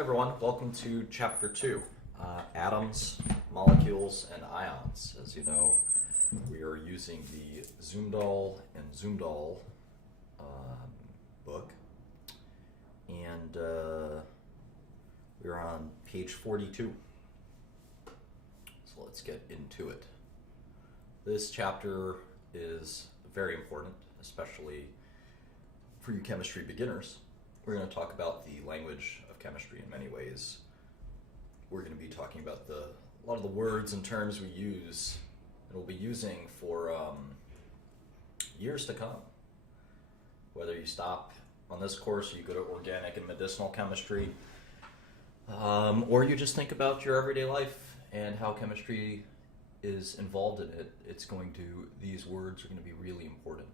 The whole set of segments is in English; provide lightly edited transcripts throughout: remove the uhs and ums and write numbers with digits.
everyone, welcome to Chapter 2, Atoms, Molecules, and Ions. As you know, we are using the Zumdahl and Zumdahl book, and we're on page 42. So let's get into it. This chapter is very important, especially for you chemistry beginners. We're going to talk about the language of chemistry in many ways. We're going to be talking about a lot of the words and terms we use and we'll be using for years to come. Whether you stop on this course, or you go to organic and medicinal chemistry, or you just think about your everyday life and how chemistry is involved in it, these words are going to be really important.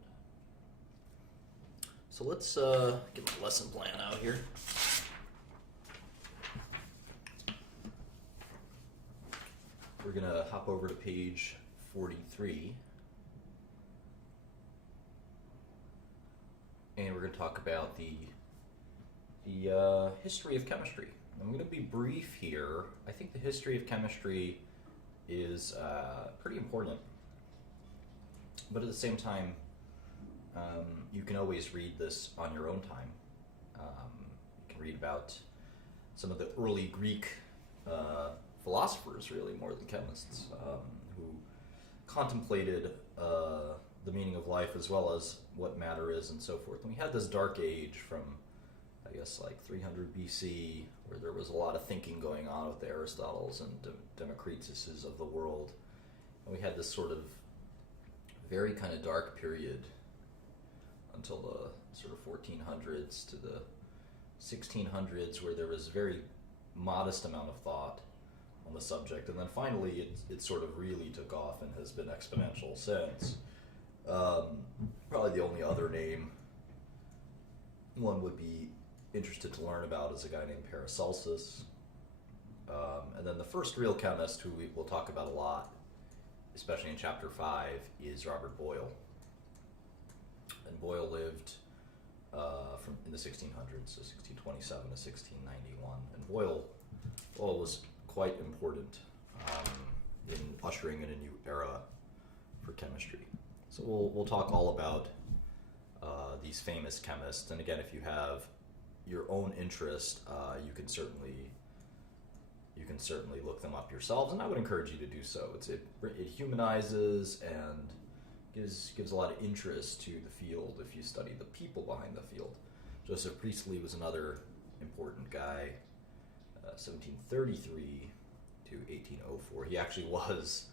So let's get my lesson plan out here. We're going to hop over to page 43. And we're going to talk about the history of chemistry. I'm going to be brief here. I think the history of chemistry is pretty important. But at the same time, you can always read this on your own time. You can read about some of the early Greek philosophers, really, more than chemists, who contemplated the meaning of life as well as what matter is and so forth. And we had this dark age from, I guess, like 300 BC, where there was a lot of thinking going on with the Aristotles and Democrituses of the world. And we had this sort of very kind of dark period until the sort of 1400s to the 1600s, where there was a very modest amount of thought on the subject, and then finally it sort of really took off and has been exponential since. Probably the only other name one would be interested to learn about is a guy named Paracelsus. And then the first real chemist who we will talk about a lot, especially in chapter 5, is Robert Boyle. And Boyle lived in the 1600s, so 1627 to 1691. And Boyle was quite important in ushering in a new era for chemistry. So we'll talk all about these famous chemists. And again, if you have your own interest, you can certainly look them up yourselves, and I would encourage you to do so. It humanizes and gives a lot of interest to the field if you study the people behind the field. Joseph Priestley was another important guy, 1733 to 1804. He actually was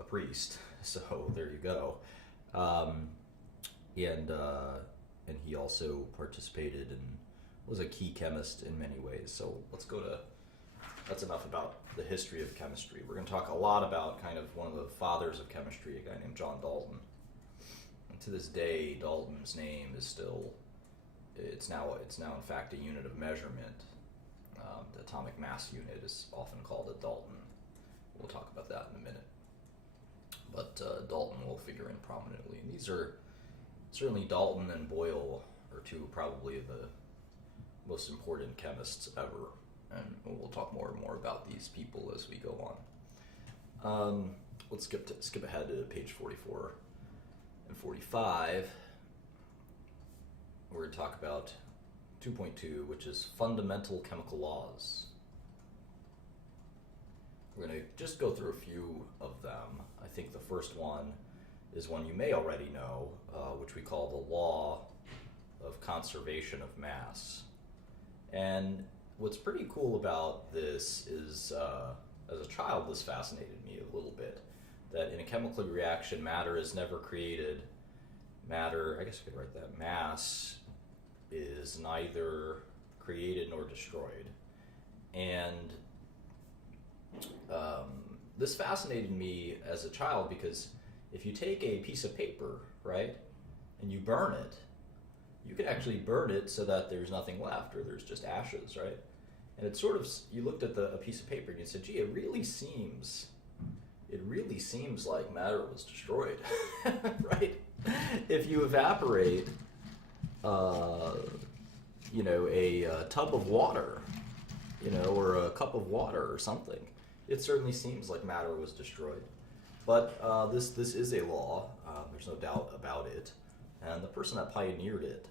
a priest, so there you go. And he also participated and was a key chemist in many ways. So that's enough about the history of chemistry. We're going to talk a lot about kind of one of the fathers of chemistry, a guy named John Dalton. And to this day, Dalton's name is still, it's now in fact a unit of measurement. The atomic mass unit is often called a Dalton. We'll talk about that in a minute. But Dalton will figure in prominently. And these are, certainly Dalton and Boyle are two probably the most important chemists ever. And we'll talk more and more about these people as we go on. Let's skip ahead to page 44 and 45. We're going to talk about 2.2, which is fundamental chemical laws. We're going to just go through a few of them. I think the first one is one you may already know, which we call the law of conservation of mass. And what's pretty cool about this is, as a child, this fascinated me a little bit, that in a chemical reaction, matter is never created. Matter, I guess I could write that, mass is neither created nor destroyed. And this fascinated me as a child because if you take a piece of paper, right, and you burn it, you can actually burn it so that there's nothing left, or there's just ashes, right? And it's sort of, you looked at a piece of paper and you said, gee, it really seems like matter was destroyed, right? If you evaporate, a tub of water, or a cup of water or something. It certainly seems like matter was destroyed. But this is a law. There's no doubt about it. And the person that pioneered it,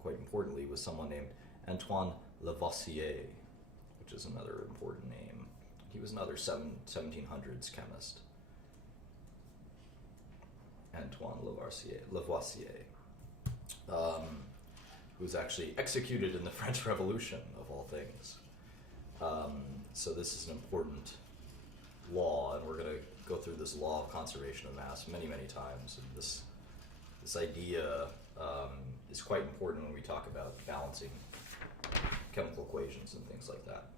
quite importantly, was someone named Antoine Lavoisier, which is another important name. He was another 1700s chemist. Antoine Lavoisier, who was actually executed in the French Revolution, of all things. So this is an important law, and we're going to go through this law of conservation of mass many, many times. And this idea is quite important when we talk about balancing chemical equations and things like that.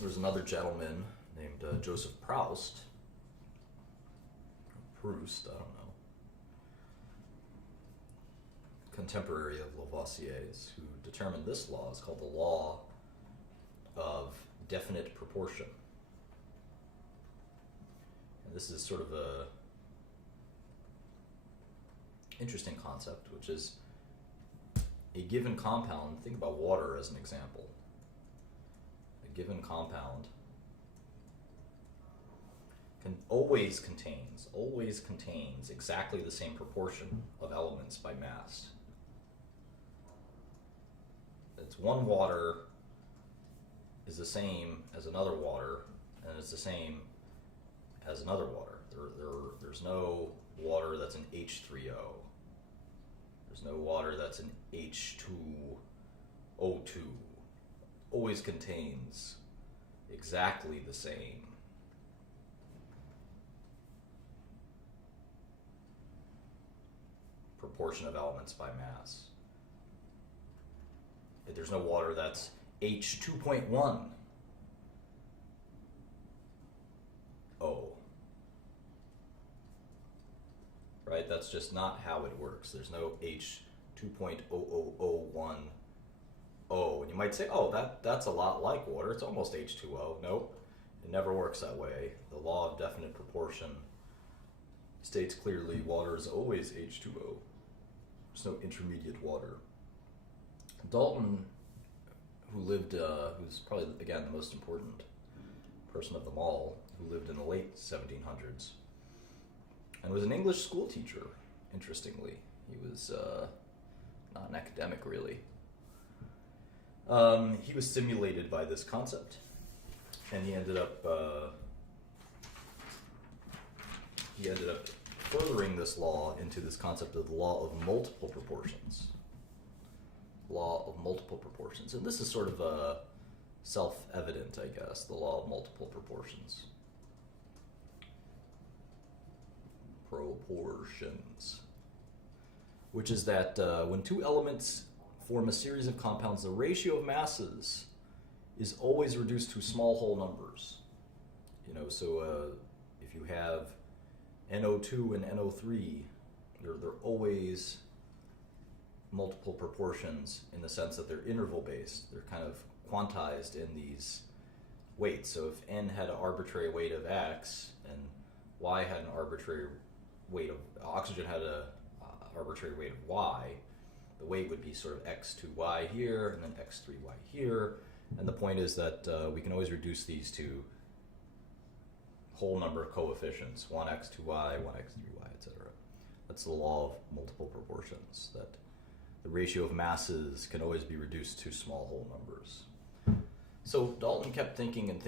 There's another gentleman named Joseph Proust, I don't know, contemporary of Lavoisier's, who determined this law. It's called the law of definite proportion. And this is sort of a interesting concept, which is a given compound. Think about water as an example. A given compound always contains exactly the same proportion of elements by mass. It's one water is the same as another water, and it's the same as another water. There's no water that's an H3O. There's no water that's an H2O2. Always contains exactly the same proportion of elements by mass. There's no water that's H2.1 O. Right? That's just not how it works. There's no H2.0001 O. And you might say, oh, that's a lot like water. It's almost H2O. Nope. It never works that way. The law of definite proportion states clearly water is always H2O. There's no intermediate water. Dalton, who lived, who's probably, again, the most important person of them all, who lived in the late 1700s, and was an English school teacher, interestingly. He was not an academic, really. He was stimulated by this concept, and he ended up furthering this law into this concept of the law of multiple proportions. Law of multiple proportions. And this is sort of self-evident, I guess, the law of multiple proportions. Proportions. Which is that when two elements form a series of compounds, the ratio of masses is always reduced to small whole numbers. So if you have NO2 and NO3, they're always multiple proportions in the sense that they're interval based. They're kind of quantized in these weights. So if N had an arbitrary weight of X and Y had an arbitrary weight of, oxygen had an arbitrary weight of Y, the weight would be sort of X2Y here and then X3Y here. And the point is that we can always reduce these to whole number coefficients, 1x2y, 1x3y, etc. That's the law of multiple proportions, that the ratio of masses can always be reduced to small whole numbers. So Dalton kept thinking about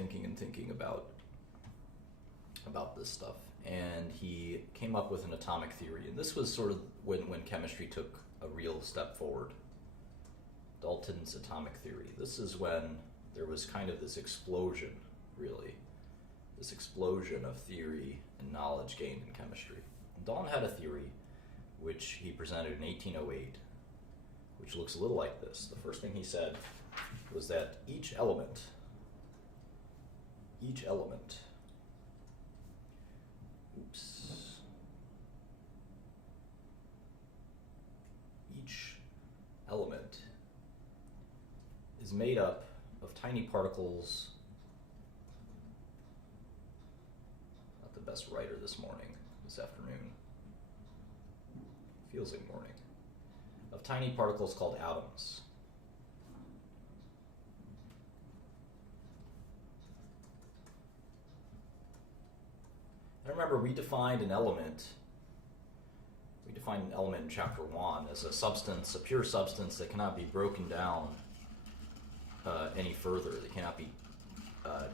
this stuff, and he came up with an atomic theory. And this was sort of when chemistry took a real step forward. Dalton's atomic theory. This is when there was kind of this explosion, really. This explosion of theory and knowledge gained in chemistry. Dalton had a theory which he presented in 1808, which looks a little like this. The first thing he said was that each element, each element is made up of tiny particles. Not the best writer this afternoon. Feels like morning. Of tiny particles called atoms. remember, we defined an element. We defined an element in chapter 1 as a substance, a pure substance that cannot be broken down any further. That cannot be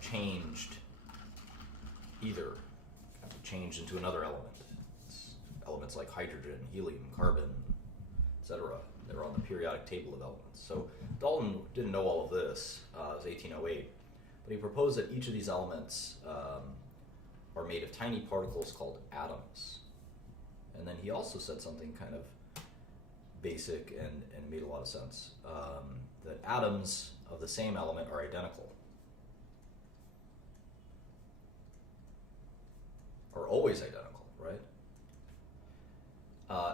changed either. Cannot be changed into another element. It's elements like hydrogen, helium, carbon, etc. They're on the periodic table of elements. So Dalton didn't know all of this. It was 1808. But he proposed that each of these elements are made of tiny particles called atoms. And then he also said something kind of basic and made a lot of sense, that atoms of the same element are identical. Are always identical, right?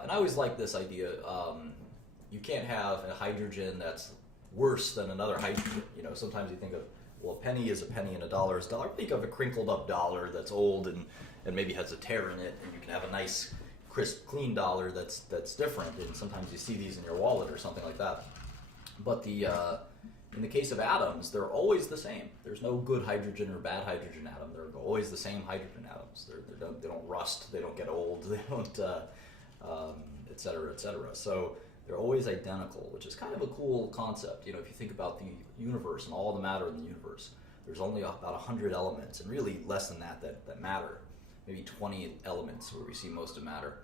And I always like this idea. You can't have a hydrogen that's worse than another hydrogen. You know, sometimes you think of, well, a penny is a penny and a dollar is a dollar. Think of a crinkled up dollar that's old and maybe has a tear in it, and you can have a nice, crisp, clean dollar that's different. And sometimes you see these in your wallet or something like that. But in the case of atoms, they're always the same. There's no good hydrogen or bad hydrogen atom. They're always the same hydrogen atoms. They don't rust. They don't get old. They don't, et cetera, et cetera. So they're always identical, which is kind of a cool concept. You know, if you think about the universe and all the matter in the universe, there's only about 100 elements, and really less than that matter. Maybe 20 elements where we see most of matter.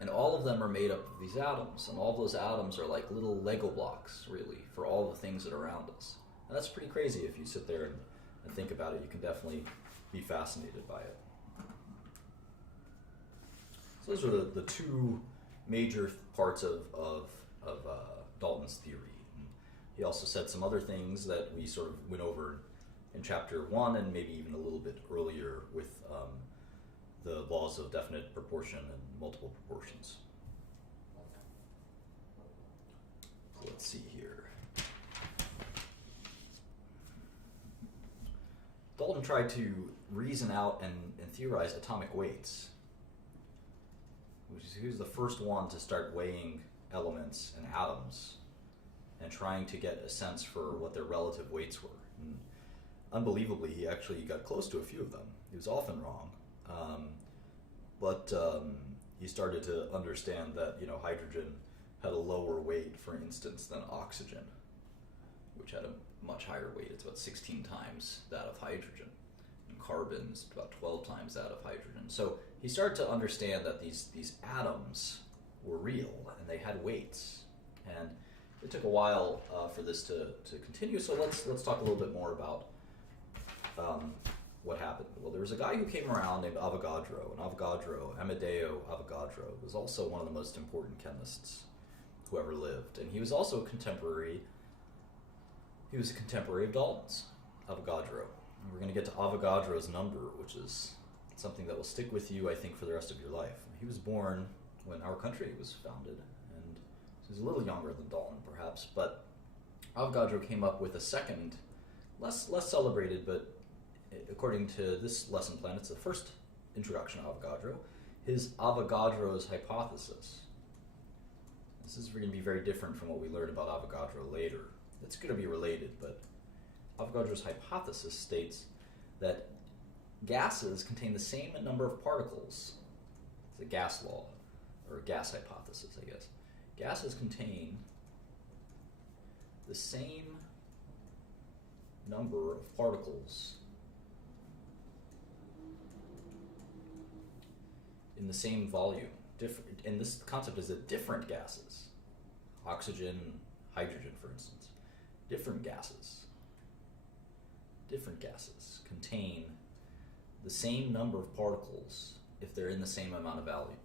And all of them are made up of these atoms, and all of those atoms are like little Lego blocks, really, for all the things that are around us. And that's pretty crazy if you sit there and think about it. You can definitely be fascinated by it. So those are the two major parts of Dalton's theory. And he also said some other things that we sort of went over in chapter 1 and maybe even a little bit earlier with the laws of definite proportion and multiple proportions. Let's see here. Dalton tried to reason out and theorize atomic weights. He was the first one to start weighing elements and atoms and trying to get a sense for what their relative weights were. And unbelievably, he actually got close to a few of them. He was often wrong. But he started to understand that, you know, hydrogen had a lower weight, for instance, than oxygen, which had a much higher weight. It's about 16 times that of hydrogen. And carbon is about 12 times that of hydrogen. So he started to understand that these atoms were real and they had weights. And it took a while for this to continue. So let's talk a little bit more about what happened. Well, there was a guy who came around named Avogadro, and Amedeo Avogadro, was also one of the most important chemists who ever lived, and he was also a contemporary of Dalton's, Avogadro. And we're going to get to Avogadro's number, which is something that will stick with you, I think, for the rest of your life. He was born when our country was founded, and he was a little younger than Dalton, perhaps, but Avogadro came up with a second, less celebrated, but according to this lesson plan, it's the first introduction of Avogadro, his Avogadro's hypothesis. This is going to be very different from what we learned about Avogadro later. It's going to be related, but Avogadro's hypothesis states that gases contain the same number of particles. It's a gas law, or a gas hypothesis, I guess. Gases contain the same number of particles in the same volume. And this concept is that different gases, oxygen, hydrogen, for instance, different gases contain the same number of particles if they're in the same amount of volume.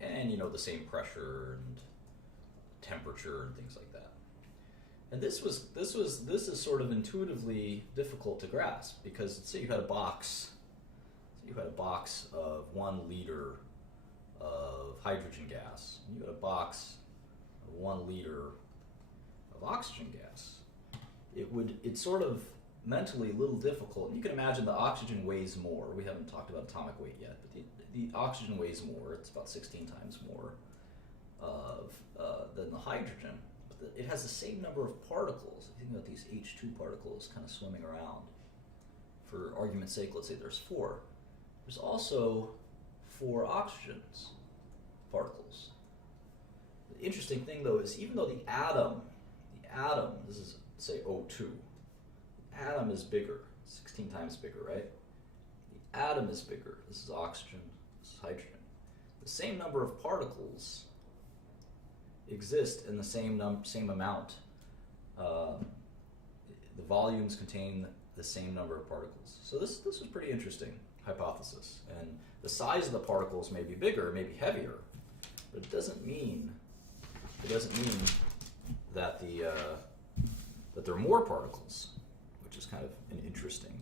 And, you know, the same pressure and temperature and things like that. And this is sort of intuitively difficult to grasp, because say you had a box of 1 liter of hydrogen gas, and you had a box of 1 liter of oxygen gas. It's sort of mentally a little difficult. And you can imagine the oxygen weighs more. We haven't talked about atomic weight yet, but the oxygen weighs more. It's about 16 times more than the hydrogen. But it has the same number of particles. If you think about these H2 particles kind of swimming around for argument's sake, let's say there's 4. There's also 4 oxygen particles. The interesting thing though is even though the atom, this is say O2, the atom is bigger, 16 times bigger, right? The atom is bigger. This is oxygen, this is hydrogen. The same number of particles exist in the same amount. The volumes contain the same number of particles. So this was pretty interesting hypothesis. And the size of the particles may be bigger, may be heavier, but it doesn't mean that that there are more particles, which is kind of an interesting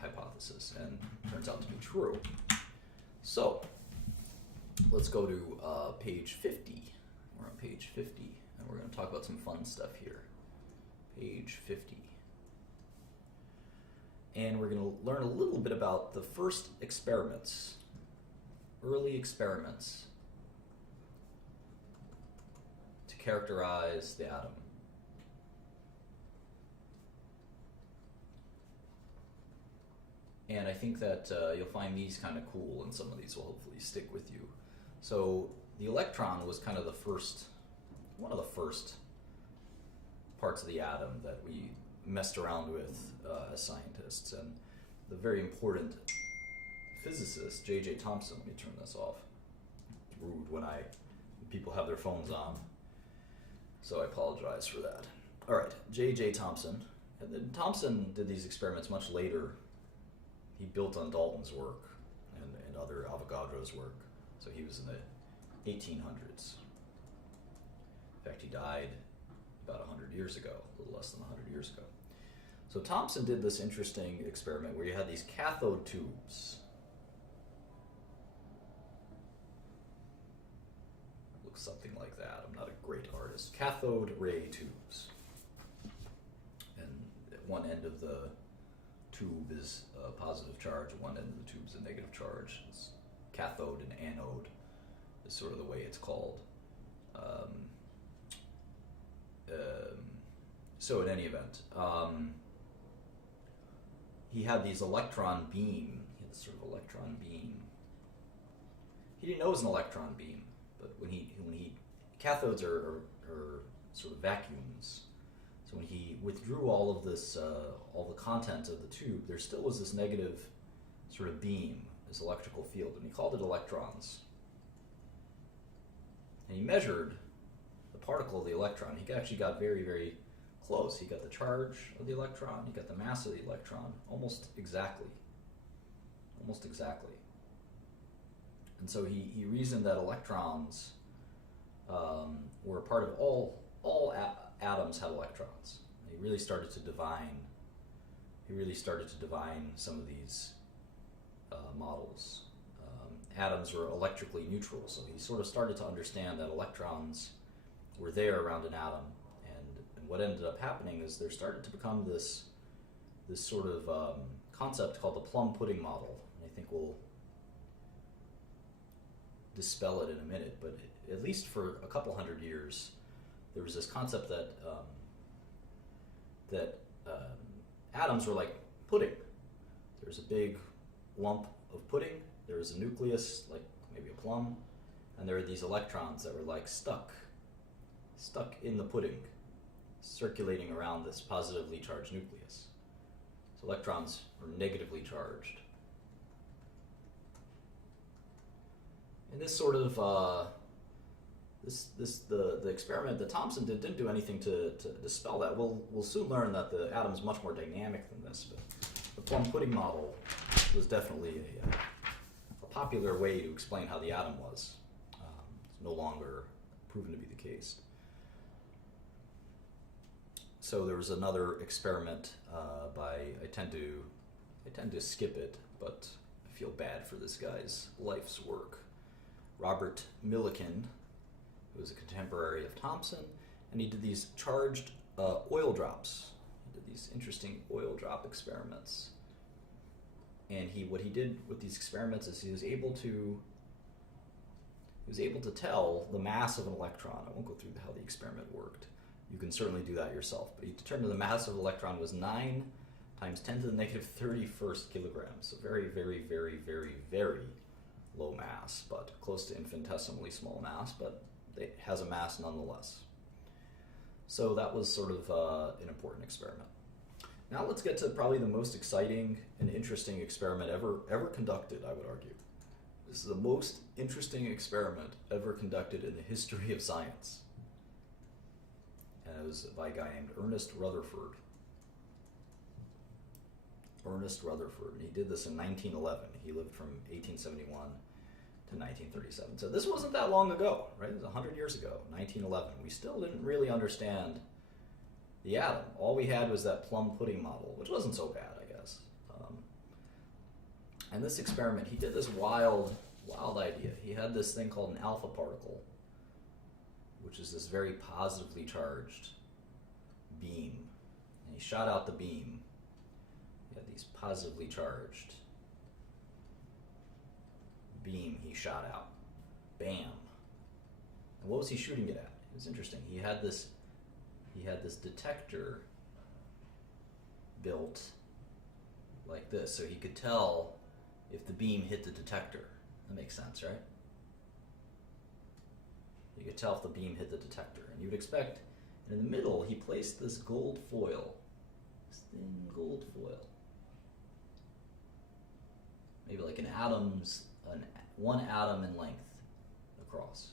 hypothesis, and turns out to be true. So let's go to page 50. We're on page 50, and we're going to talk about some fun stuff here. Page 50. And we're going to learn a little bit about the first experiments, early experiments to characterize the atom. And I think that you'll find these kind of cool, and some of these will hopefully stick with you. So the electron was kind of one of the first parts of the atom that we messed around with as scientists. And the very important physicist, J.J. Thomson, let me turn this off. It's rude when people have their phones on, so I apologize for that. All right, J.J. Thomson. And then Thomson did these experiments much later. He built on Dalton's work and other Avogadro's work. So he was in the 1800s. In fact, he died about 100 years ago, a little less than 100 years ago. So Thomson did this interesting experiment where you had these cathode tubes. Looks something like that. I'm not a great artist. Cathode ray tubes. And at one end of the tube is a positive charge, one end of the tube is a negative charge. It's cathode and anode is sort of the way it's called. So in any event, he had these electron beam. He had this sort of electron beam. He didn't know it was an electron beam, but when he cathodes are sort of vacuums. So when he withdrew all of this, all the content of the tube, there still was this negative sort of beam, this electrical field, and he called it electrons. And he measured the particle of the electron. He actually got very, very close. He got the charge of the electron, he got the mass of the electron, almost exactly. And so he reasoned that electrons were a part of all atoms had electrons. He really started to divine some of these models. Atoms were electrically neutral, so he sort of started to understand that electrons were there around an atom. And what ended up happening is there started to become this sort of concept called the plum pudding model. And I think we'll dispel it in a minute, but at least for a couple hundred years, there was this concept that atoms were like pudding. There's a big lump of pudding, there's a nucleus, like maybe a plum, and there are these electrons that were like stuck in the pudding, circulating around this positively charged nucleus. So electrons are negatively charged. And this sort of the experiment that Thomson didn't do anything to dispel that. We'll soon learn that the atom is much more dynamic than this, but the plum pudding model was definitely a popular way to explain how the atom was. It's no longer proven to be the case. So there was another experiment I tend to skip it, but I feel bad for this guy's life's work. Robert Millikan, who was a contemporary of Thomson, and he did these charged oil drops. He did these interesting oil drop experiments. And what he did with these experiments is he was able to tell the mass of an electron. I won't go through how the experiment worked. You can certainly do that yourself. But he determined the mass of an electron was 9 times 10 to the negative 31st kilograms. So very, very, very, very, very low mass, but close to infinitesimally small mass, but it has a mass nonetheless. So that was sort of an important experiment. Now let's get to probably the most exciting and interesting experiment ever conducted, I would argue. This is the most interesting experiment ever conducted in the history of science. And it was by a guy named Ernest Rutherford. Ernest Rutherford. He did this in 1911. He lived from 1871 to 1937. So this wasn't that long ago, right? It was 100 years ago, 1911. We still didn't really understand the atom. All we had was that plum pudding model, which wasn't so bad, I guess. And this experiment, he did this wild idea. He had this thing called an alpha particle, which is this very positively charged beam. And he shot out the beam. He had these positively charged beam he shot out. Bam. And what was he shooting it at? It was interesting. He had this detector built like this, so he could tell if the beam hit the detector. That makes sense, right? You could tell if the beam hit the detector. And you would expect, and in the middle, he placed this gold foil, this thin gold foil. Maybe like one atom in length across.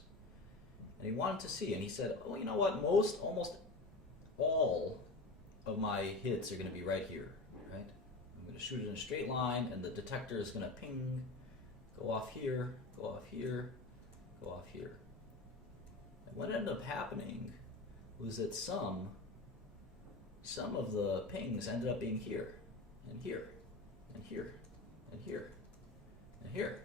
And he wanted to see, and he said, oh, you know what, almost all of my hits are going to be right here, right? I'm going to shoot it in a straight line, and the detector is going to ping, go off here, go off here, go off here. And what ended up happening was that some of the pings ended up being here, and here, and here, and here, and here.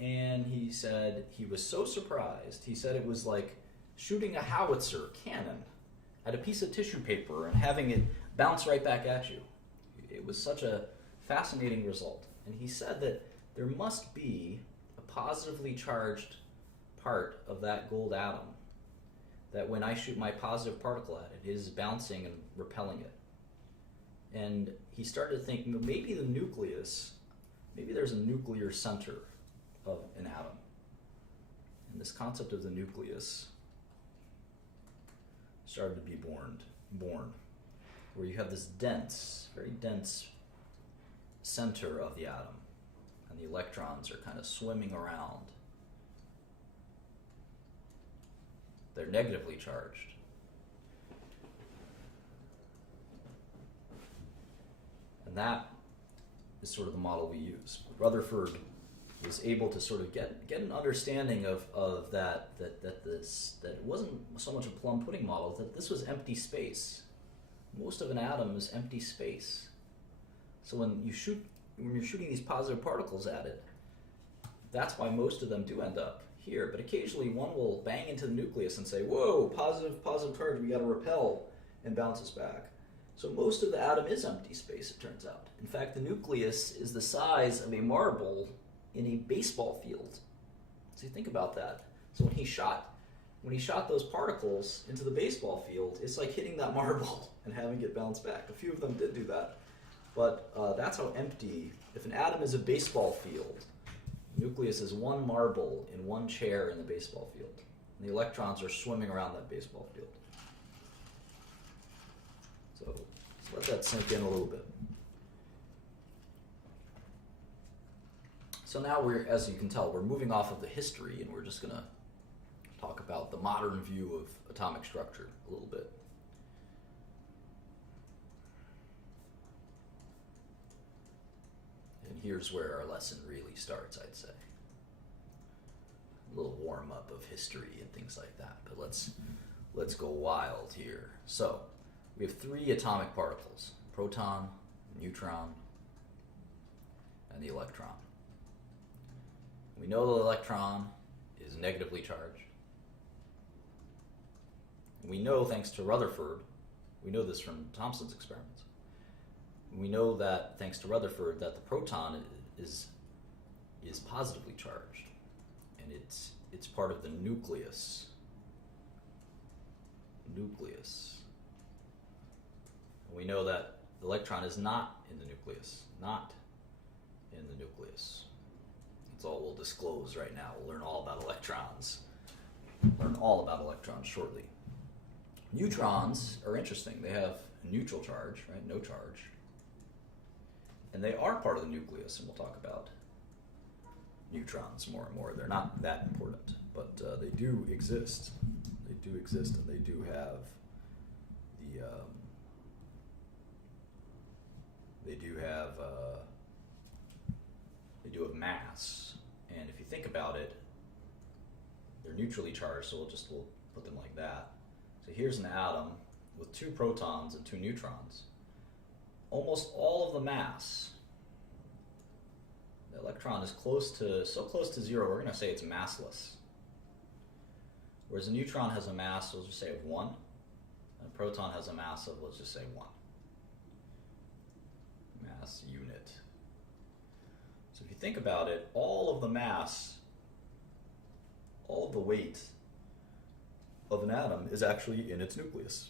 And he said he was so surprised. He said it was like shooting a howitzer cannon at a piece of tissue paper and having it bounce right back at you. It was such a fascinating result. And he said that there must be a positively charged part of that gold atom that when I shoot my positive particle at it is bouncing and repelling it. And he started to think maybe the nucleus, maybe there's a nuclear center of an atom. And this concept of the nucleus started to be born, where you have this dense, very dense center of the atom, and the electrons are kind of swimming around. They're negatively charged. And that is sort of the model we use. Rutherford was able to sort of get an understanding of that it wasn't so much a plum pudding model, that this was empty space. Most of an atom is empty space. So when you're shooting these positive particles at it, that's why most of them do end up here. But occasionally one will bang into the nucleus and say, whoa, positive charge, we got to repel, and bounces back. So most of the atom is empty space, it turns out. In fact, the nucleus is the size of a marble in a baseball field. So you think about that. So when he shot those particles into the baseball field, it's like hitting that marble and having it bounce back. A few of them did do that. But that's how empty, if an atom is a baseball field, the nucleus is one marble in one chair in the baseball field. And the electrons are swimming around that baseball field. So let's let that sink in a little bit. So now as you can tell, we're moving off of the history, and we're just going to talk about the modern view of atomic structure a little bit. And here's where our lesson really starts, I'd say. A little warm-up of history and things like that, but let's go wild here. So we have 3 atomic particles: proton, neutron, and the electron. We know the electron is negatively charged. We know, thanks to Rutherford, we know this from Thomson's experiments, we know that, thanks to Rutherford, that the proton is positively charged, and it's part of the nucleus. We know that The electron is not in the nucleus. Not in the nucleus. That's all we'll disclose right now. We'll learn all about electrons. Learn all about electrons shortly. Neutrons are interesting. They have a neutral charge, right? No charge. And they are part of the nucleus, and we'll talk about neutrons more and more. They're not that important, but they do exist. They do exist, and they do have the they do have mass. And if you think about it, they're neutrally charged, so we'll put them like that. So here's an atom with 2 protons and 2 neutrons. Almost all of the mass. The electron is so close to 0, we're going to say it's massless. Whereas a neutron has a mass, we'll just say of 1. And a proton has a mass of, let's just say 1. Mass unit. So if you think about it, all of the mass, all of the weight of an atom is actually in its nucleus.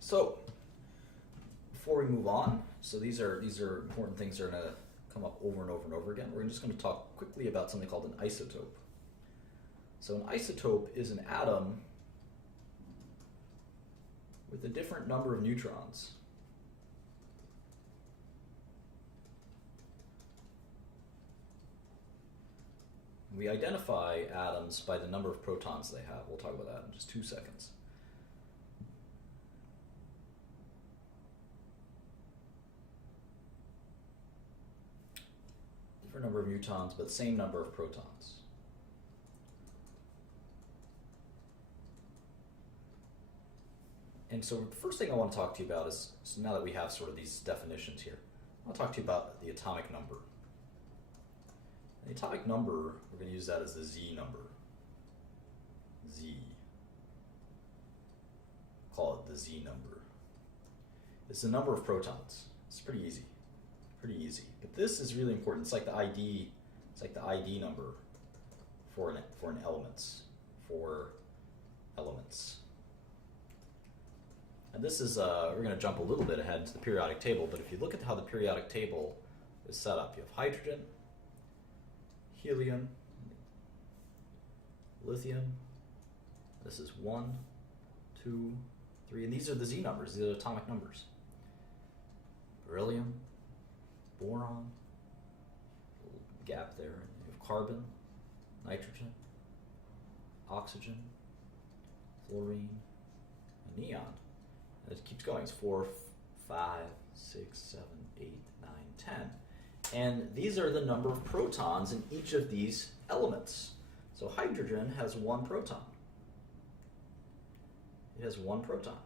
So, before we move on, so these are important things that are going to come up over and over and over again. We're just going to talk quickly about something called an isotope. So an isotope is an atom with a different number of neutrons. We identify atoms by the number of protons they have. We'll talk about that in just 2 seconds. Different number of neutrons, but same number of protons. And so the first thing I want to talk to you about is, so now that we have sort of these definitions here, I want to talk to you about the atomic number. The atomic number, we're going to use that as the Z number. Z. Call it the Z number. It's the number of protons. It's pretty easy. Pretty easy. But this is really important. It's like the ID. It's like the ID number for an elements. For elements. And this is we're going to jump a little bit ahead into the periodic table. But if you look at how the periodic table is set up, you have hydrogen, helium, lithium. This is 1, 2, 3, and these are the Z numbers. These are atomic numbers. Beryllium, boron, little gap there. You have carbon, nitrogen, oxygen, fluorine, and neon. And it keeps going. It's 4, 5, 6, 7, 8, 9, 10. And these are the number of protons in each of these elements. So hydrogen has 1 proton. It has 1 proton.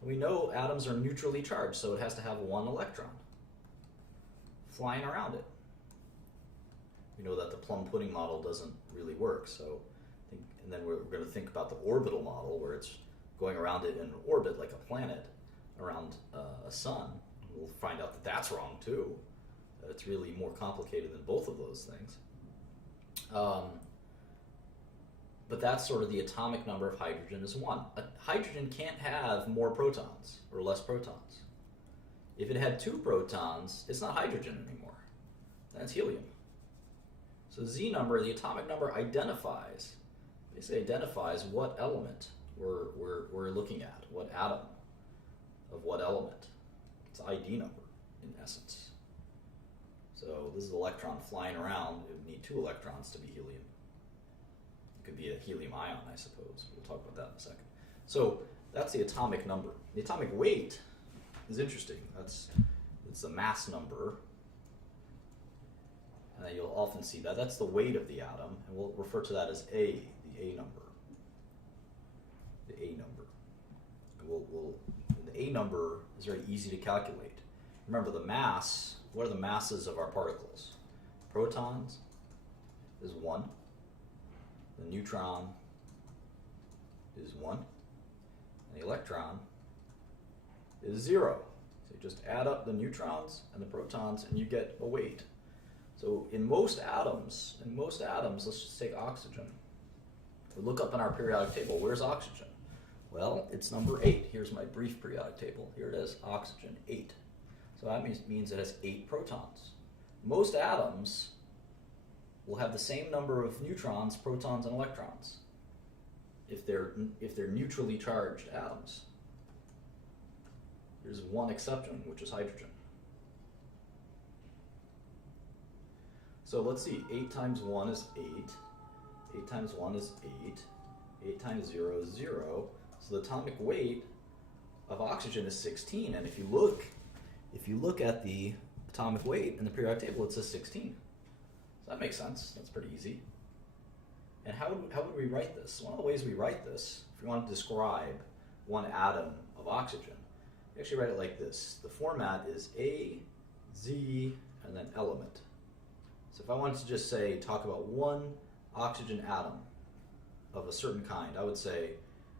We know atoms are neutrally charged, so it has to have 1 electron flying around it. We know that the plum pudding model doesn't really work, and then we're going to think about the orbital model, where it's going around it in an orbit like a planet around a sun. We'll find out that that's wrong too. That it's really more complicated than both of those things. But that's sort of the atomic number of hydrogen is 1. Hydrogen can't have more protons or less protons. If it had 2 protons, it's not hydrogen anymore. That's helium. So Z number, the atomic number, basically identifies what element we're looking at, what atom of what element. It's an ID number, in essence. So this is an electron flying around. It would need 2 electrons to be helium. It could be a helium ion, I suppose. We'll talk about that in a second. So that's the atomic number. The atomic weight is interesting. It's the mass number. And you'll often see that. That's the weight of the atom, and we'll refer to that as A, the A number. The A number. The A number is very easy to calculate. Remember the mass, what are the masses of our particles? Protons is 1. The neutron is 1. And the electron is 0. So you just add up the neutrons and the protons and you get a weight. So in most atoms, let's just take oxygen. We look up in our periodic table, where's oxygen? Well, it's number 8. Here's my brief periodic table. Here it is, oxygen, 8. So that means it has 8 protons. Most atoms will have the same number of neutrons, protons, and electrons if they're neutrally charged atoms. There's one exception, which is hydrogen. So let's see, 8 times 1 is 8. 8 times 1 is 8. 8 times 0 is 0. So the atomic weight of oxygen is 16. And if you look at the atomic weight in the periodic table, it says 16. So that makes sense. That's pretty easy. And how would we write this? One of the ways we write this, if we want to describe one atom of oxygen, we actually write it like this. The format is A, Z, and then element. So if I wanted to just say, talk about one oxygen atom of a certain kind, I would say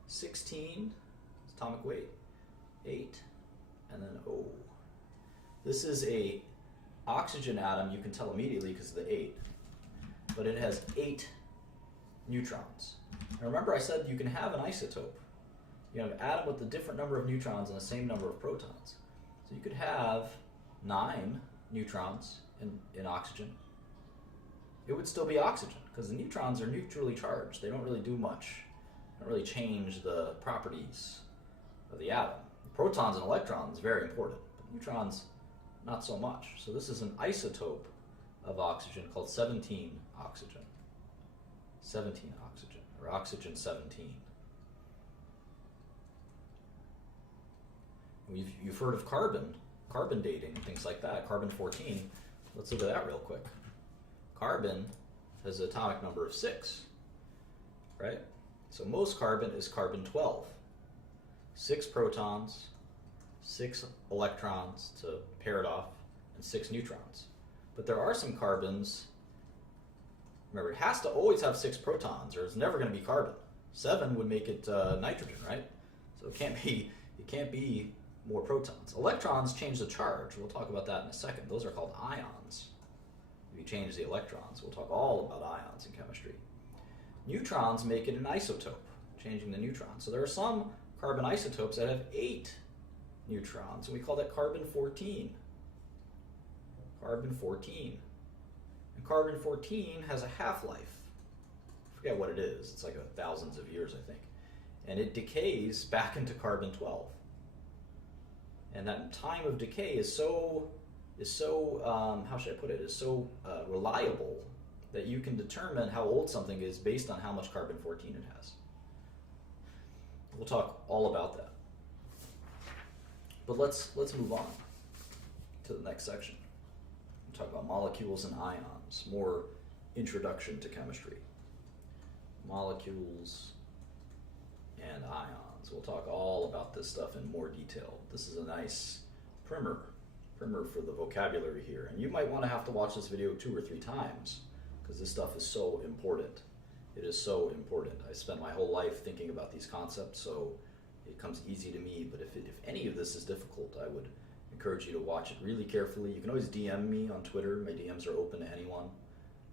16, atomic weight, 8, and then O. This is a oxygen atom, you can tell immediately because of the 8, but it has 8 neutrons. And remember I said you can have an isotope. You have an atom with a different number of neutrons and the same number of protons. So you could have 9 neutrons in oxygen. It would still be oxygen because the neutrons are neutrally charged. They don't really do much. They don't really change the properties of the atom. Protons and electrons, very important, but neutrons, not so much. So this is an isotope of oxygen called 17 oxygen. 17 oxygen, or oxygen 17. You've heard of carbon dating, things like that, carbon 14. Let's look at that real quick. Carbon has an atomic number of 6, right? So most carbon is carbon 12. 6 protons, 6 electrons to pair it off, and 6 neutrons. But there are some carbons, remember it has to always have 6 protons or it's never going to be carbon. 7 would make it nitrogen, right? So it can't be more protons. Electrons change the charge. We'll talk about that in a second. Those are called ions. If you change the electrons, we'll talk all about ions in chemistry. Neutrons make it an isotope, changing the neutrons. So there are some carbon isotopes that have 8 neutrons, and we call that carbon 14. Carbon 14. And carbon 14 has a half-life. I forget what it is. It's like thousands of years, I think. And it decays back into carbon 12. And that time of decay is so how should I put it, is so reliable that you can determine how old something is based on how much carbon 14 it has. We'll talk all about that. But let's move on to the next section. We'll talk about molecules and ions, more introduction to chemistry. Molecules and ions. We'll talk all about this stuff in more detail. This is a nice primer for the vocabulary here. And you might want to have to watch this video 2 or 3 times because this stuff is so important. It is so important. I spent my whole life thinking about these concepts, so it comes easy to me. But if any of this is difficult, I would encourage you to watch it really carefully. You can always DM me on Twitter. My DMs are open to anyone.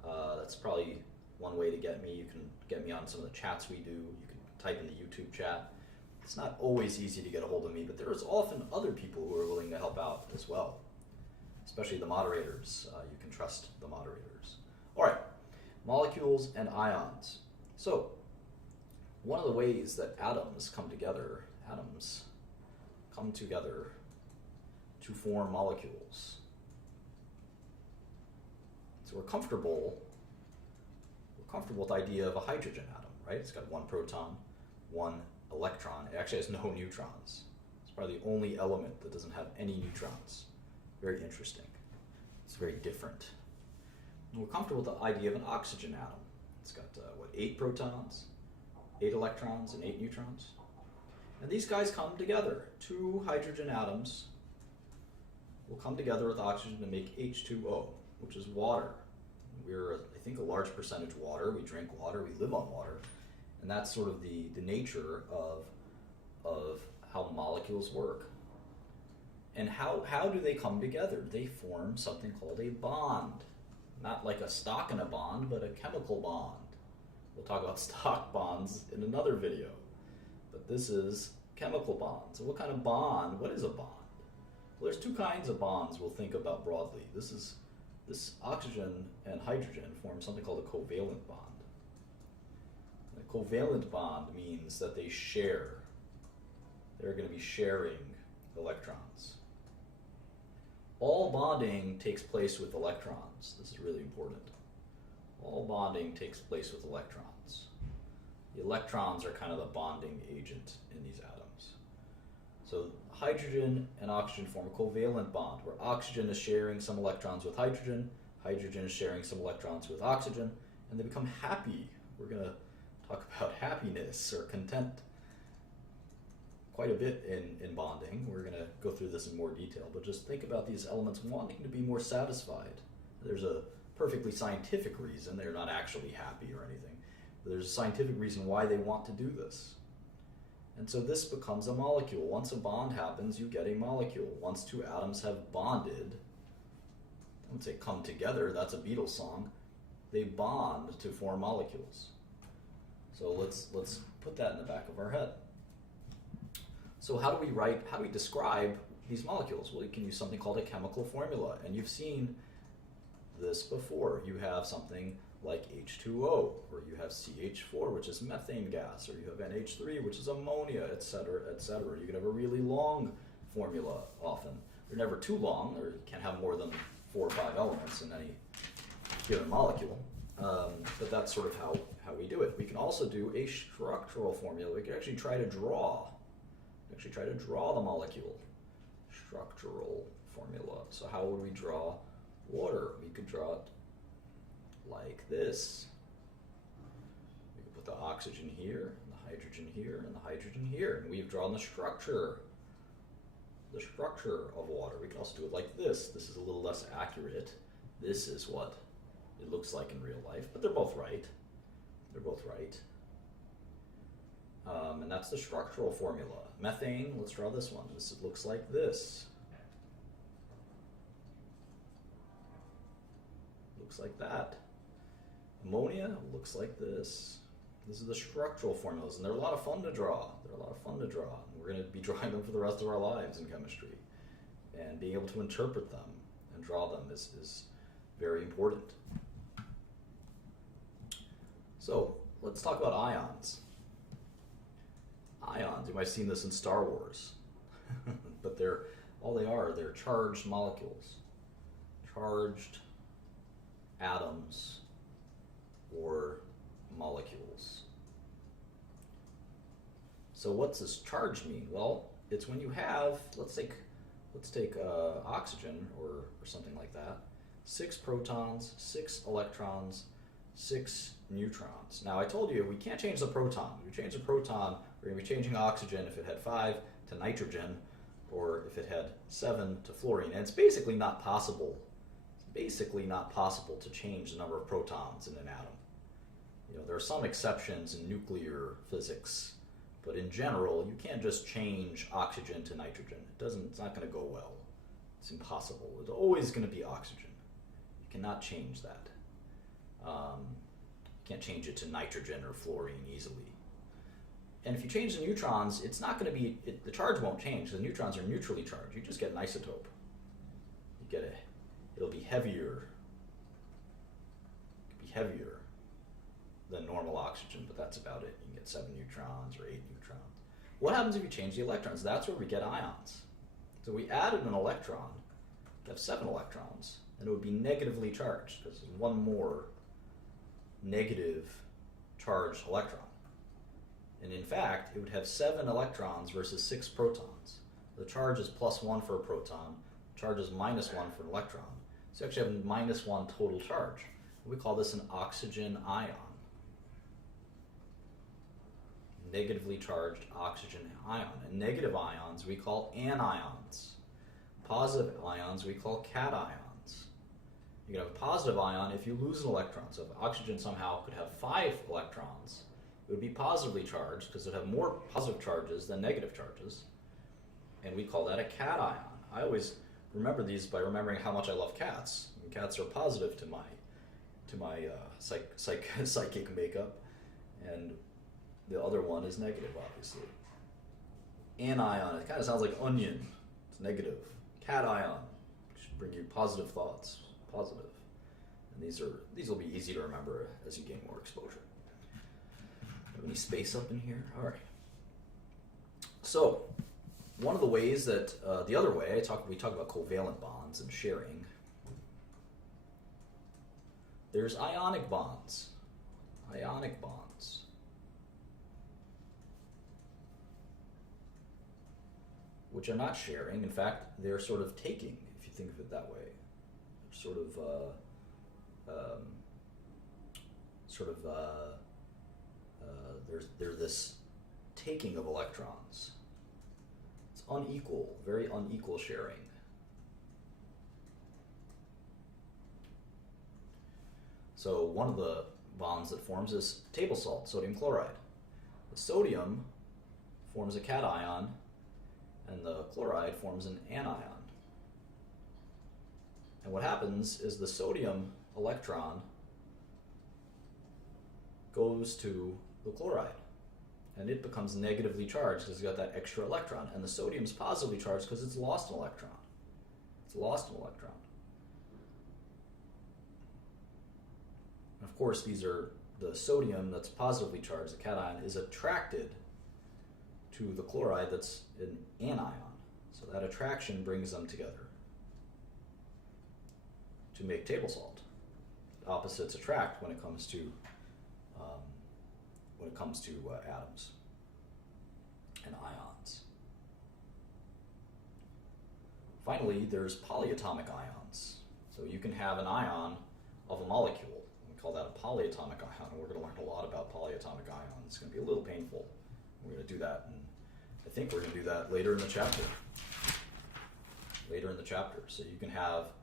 That's probably one way to get me. You can get me on some of the chats we do. You can type in the YouTube chat. It's not always easy to get a hold of me, but there is often other people who are willing to help out as well, especially the moderators. You can trust the moderators. All right, molecules and ions. So one of the ways that atoms come together to form molecules. So we're comfortable with the idea of a hydrogen atom, right? It's got 1 proton, 1 electron. It actually has no neutrons. It's probably the only element that doesn't have any neutrons. Very interesting. It's very different. And we're comfortable with the idea of an oxygen atom. It's got 8 protons, 8 electrons, and 8 neutrons. And these guys come together. 2 hydrogen atoms will come together with oxygen to make H2O, which is water. We're, I think, a large percentage water. We drink water. We live on water. And that's sort of the nature of how molecules work. And how do they come together? They form something called a bond. Not like a stock in a bond, but a chemical bond. We'll talk about stock bonds in another video. But this is chemical bonds. So what kind of bond? What is a bond? Well, there's two kinds of bonds we'll think about broadly. This oxygen and hydrogen form something called a covalent bond. A covalent bond means that they share. They're going to be sharing electrons. All bonding takes place with electrons. This is really important. All bonding takes place with electrons. The electrons are kind of the bonding agent in these atoms. So hydrogen and oxygen form a covalent bond where oxygen is sharing some electrons with hydrogen, hydrogen is sharing some electrons with oxygen, and they become happy. We're going to talk about happiness or content quite a bit in bonding. We're going to go through this in more detail, but just think about these elements wanting to be more satisfied. There's a perfectly scientific reason. They're not actually happy or anything. But there's a scientific reason why they want to do this. And so this becomes a molecule. Once a bond happens, you get a molecule. Once two atoms have bonded, I would say come together, that's a Beatles song, they bond to form molecules. So let's put that in the back of our head. So how do we describe these molecules? Well, you can use something called a chemical formula, and you've seen this before. You have something like H2O, or you have CH4, which is methane gas, or you have NH3, which is ammonia, etc., etc. You can have a really long formula often. They're never too long, or you can't have more than 4 or 5 elements in any given molecule. But that's sort of how we do it. We can also do a structural formula. We can actually try to draw the molecule. Structural formula. So how would we draw water? We could draw it like this. We could put the oxygen here, and the hydrogen here, and the hydrogen here. And we've drawn the structure of water. We can also do it like this. This is a little less accurate. This is what it looks like in real life, but they're both right. They're both right. And that's the structural formula. Methane, let's draw this one. This looks like this. Looks like that. Ammonia looks like this. This is the structural formulas, and they're a lot of fun to draw. And we're going to be drawing them for the rest of our lives in chemistry. And being able to interpret them and draw them is very important. So let's talk about ions. Ions, you might have seen this in Star Wars, but they're charged molecules, charged atoms or molecules. So what's this charge mean? Well, it's when you have, let's take oxygen or something like that, 6 protons, 6 electrons, 6 neutrons. Now I told you we can't change the proton. If we change the proton, we're going to be changing oxygen if it had 5 to nitrogen, or if it had 7 to fluorine. And it's basically not possible. To change the number of protons in an atom. There are some exceptions in nuclear physics, but in general, you can't just change oxygen to nitrogen. It's not going to go well. It's impossible. It's always going to be oxygen. You cannot change that. You can't change it to nitrogen or fluorine easily. And if you change the neutrons, it's not going to be, the charge won't change. The neutrons are neutrally charged. You just get an isotope. It'll be heavier. Than normal oxygen, but that's about it. You can get 7 neutrons or 8 neutrons. What happens if you change the electrons? That's where we get ions. So we added an electron, you have 7 electrons, and it would be negatively charged because there's one more negative charged electron. And in fact, it would have 7 electrons versus 6 protons. The charge is +1 for a proton, the charge is -1 for an electron. So you actually have -1 total charge. We call this an oxygen ion. Negatively charged oxygen ion. And negative ions we call anions. Positive ions we call cations. You can have a positive ion if you lose an electron. So if oxygen somehow could have 5 electrons, it would be positively charged because it would have more positive charges than negative charges. And we call that a cation. I always remember these by remembering how much I love cats. And cats are positive to my psychic makeup. and the other one is negative, obviously. Anion, it kind of sounds like onion. It's negative. Cation should bring you positive thoughts. Positive. And these will be easy to remember as you gain more exposure. Have any space up in here? All right. So, one of the ways that the other way we talk about covalent bonds and sharing. There's ionic bonds. Ionic bonds. Which are not sharing. In fact, they're sort of taking, if you think of it that way. Sort of, there's this taking of electrons. It's unequal, very unequal sharing. So one of the bonds that forms is table salt, sodium chloride. The sodium forms a cation, and the chloride forms an anion. And what happens is the sodium electron goes to the chloride, and it becomes negatively charged because it's got that extra electron, and the sodium's positively charged because it's lost an electron. It's lost an electron. And of course, these are the sodium that's positively charged, the cation, is attracted to the chloride that's an anion. So that attraction brings them together to make table salt. Opposites attract when it comes to atoms and ions. Finally, there's polyatomic ions. So you can have an ion of a molecule. We call that a polyatomic ion. We're going to learn a lot about polyatomic ions. It's going to be a little painful. We're going to do that, and I think we're going to do that later in the chapter. Later in the chapter. So you can have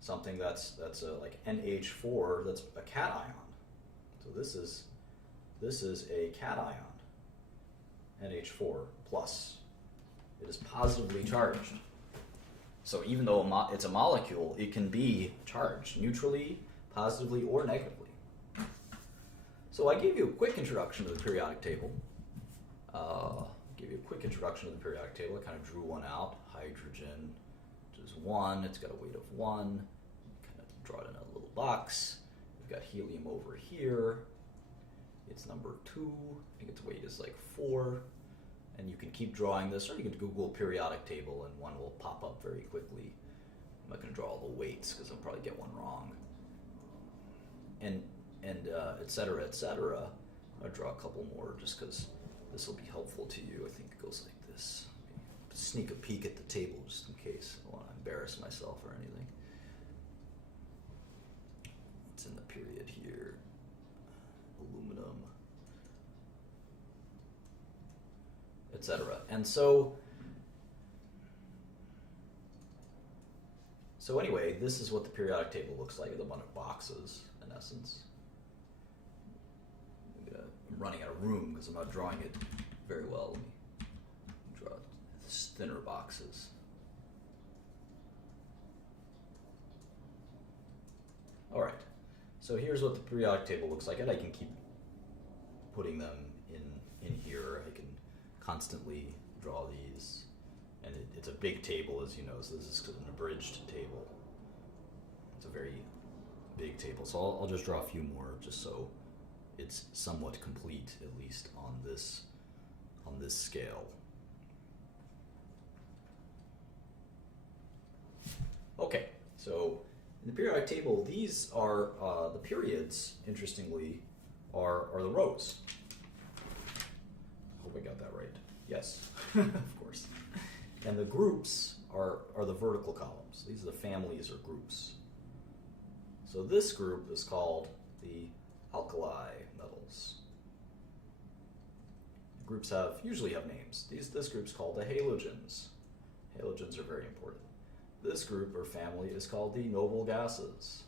something that's like NH4, that's a cation. So this is a cation, NH4 plus. It is positively charged. So even though it's a molecule, it can be charged neutrally, positively, or negatively. So I gave you a quick introduction to the periodic table. I kind of drew one out. Hydrogen is 1. It's got a weight of 1. Kind of draw it in a little box. We've got helium over here. It's number 2. I think its weight is like 4. And you can keep drawing this, or you can Google periodic table and one will pop up very quickly. I'm not going to draw all the weights because I'll probably get one wrong. And et cetera, et cetera. I'll draw a couple more just because this will be helpful to you. I think it goes like this. Sneak a peek at the table just in case I don't want to embarrass myself or anything. It's in the period here. Aluminum, etc. And so anyway, this is what the periodic table looks like. It's a bunch of boxes, in essence. I'm running out of room because I'm not drawing it very well. Let me draw thinner boxes. All right. So here's what the periodic table looks like, and I can keep putting them in here. I can constantly draw these, and it's a big table, as you know, so this is an abridged table. It's a very big table, so I'll just draw a few more just so it's somewhat complete, at least on this scale. Okay, so in the periodic table, these are the periods, interestingly, are the rows. I hope I got that right. Yes, of course. And the groups are the vertical columns. These are the families or groups. So this group is called the alkali metals. Groups usually have names. This group's called the halogens. Halogens are very important. This group or family is called the noble gases.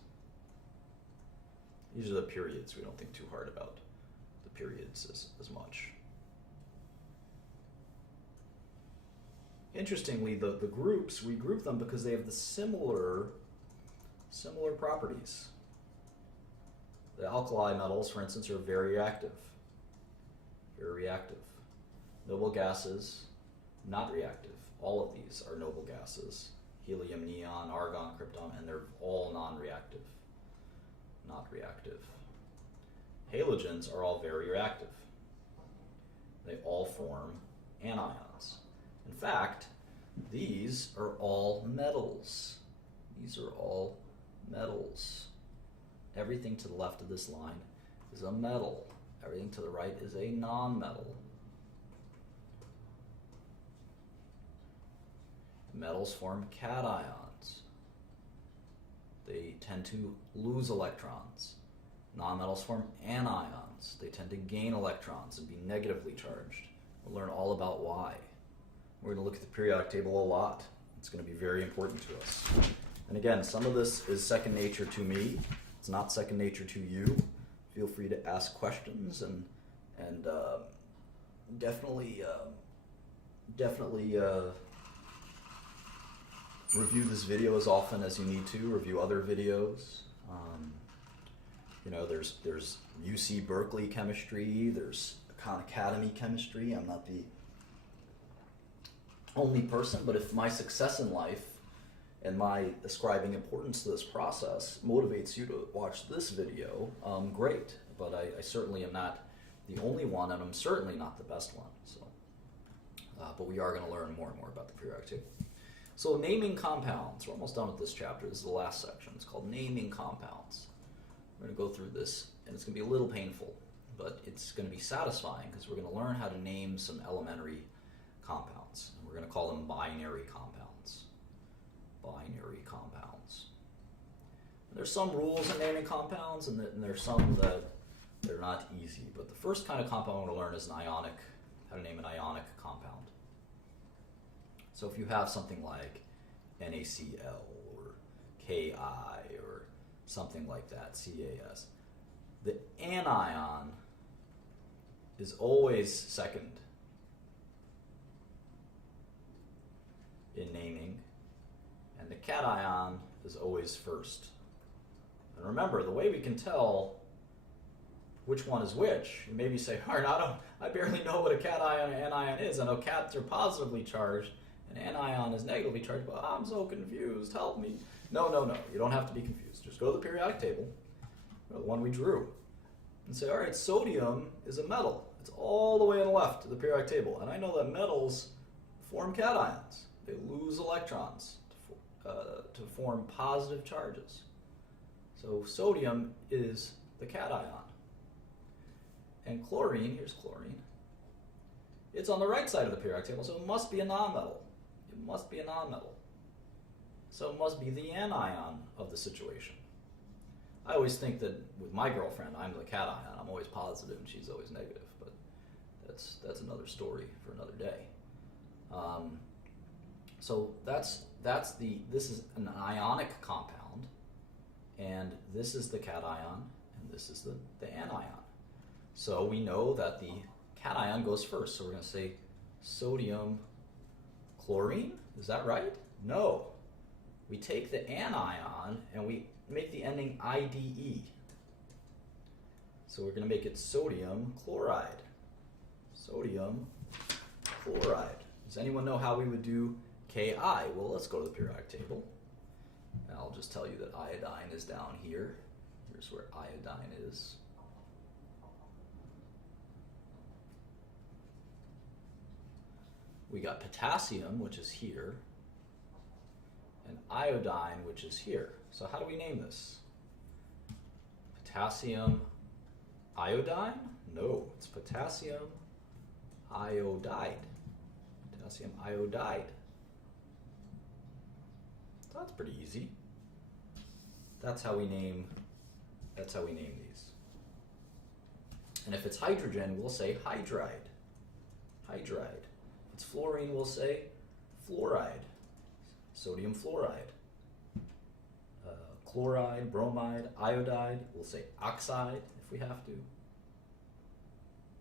These are the periods. We don't think too hard about the periods as much. Interestingly, the groups, we group them because they have the similar properties. The alkali metals, for instance, are very reactive. very reactive. Noble gases, not reactive. All of these are noble gases. Helium, neon, argon, krypton, and they're all non-reactive. Not reactive. Halogens are all very reactive. They all form anions. In fact, these are all metals. These are all metals. Everything to the left of this line is a metal. Everything to the right is a non-metal. Metals form cations. They tend to lose electrons. Nonmetals form anions. They tend to gain electrons and be negatively charged. We'll learn all about why. We're going to look at the periodic table a lot. It's going to be very important to us. And again, some of this is second nature to me. It's not second nature to you. Feel free to ask questions and definitely review this video as often as you need to. Review other videos. There's UC Berkeley chemistry. There's Khan Academy chemistry. I'm not the only person, but if my success in life and my ascribing importance to this process motivates you to watch this video, great. But I certainly am not the only one, and I'm certainly not the best one. So, but we are going to learn more and more about the periodic table. So naming compounds. We're almost done with this chapter. This is the last section. It's called naming compounds. We're going to go through this, and it's going to be a little painful, but it's going to be satisfying because we're going to learn how to name some elementary compounds. And we're going to call them binary compounds. Binary compounds. And there's some rules in naming compounds, and there's some that they're not easy. But the first kind of compound we're going to learn is how to name an ionic compound. So if you have something like NaCl or Ki or something like that, CaS, the anion is always second in naming, and the cation is always first. And remember, the way we can tell which one is which, you maybe say, I barely know what a cation and an anion is. I know cats are positively charged, and anion is negatively charged, but I'm so confused, help me. No, you don't have to be confused. Just go to the periodic table, or the one we drew, and say, all right, sodium is a metal. It's all the way on the left of the periodic table, and I know that metals form cations. They lose electrons to form positive charges. So sodium is the cation. And chlorine, here's chlorine, it's on the right side of the periodic table, so it must be a nonmetal. It must be a nonmetal. So it must be the anion of the situation. I always think that with my girlfriend, I'm the cation. I'm always positive and she's always negative, but that's another story for another day. So this is an ionic compound, and this is the cation, and this is the anion. So we know that the cation goes first. So we're going to say sodium chlorine. Is that right? No. We take the anion and we make the ending IDE. So we're going to make it sodium chloride. Sodium chloride. Does anyone know how we would do Ki? Well, let's go to the periodic table. And I'll just tell you that iodine is down here. Here's where iodine is. We got potassium, which is here, and iodine, which is here. So how do we name this? Potassium iodine? No, it's potassium iodide. Potassium iodide. So that's pretty easy. That's how we name these. And if it's hydrogen, we'll say hydride. Hydride. If it's fluorine, we'll say fluoride. Sodium fluoride. Chloride, bromide, iodide, we'll say oxide if we have to.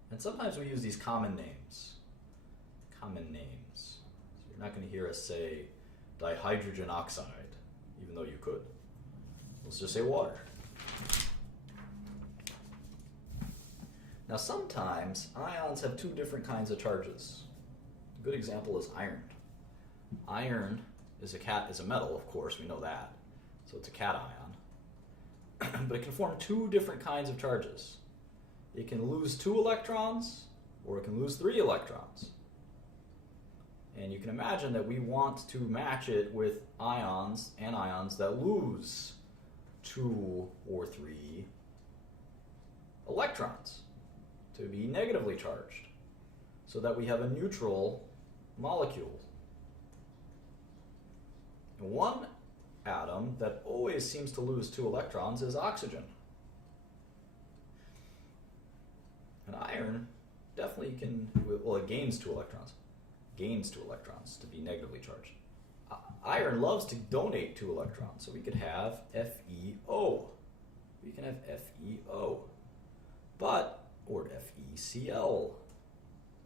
And sometimes we use these common names. Common names. So you're not going to hear us say dihydrogen oxide, even though you could. Let's just say water. Now sometimes ions have two different kinds of charges. A good example is iron. Iron is a metal, of course, we know that. So it's a cation. But it can form two different kinds of charges. It can lose 2 electrons, or it can lose 3 electrons. And you can imagine that we want to match it with anions that lose 2 or 3 electrons to be negatively charged, so that we have a neutral molecule. And one atom that always seems to lose 2 electrons is oxygen. And iron definitely can, well, it gains 2 electrons. Gains 2 electrons to be negatively charged. Iron loves to donate 2 electrons, so we could have FeO. We can have FeO. Or FeCl.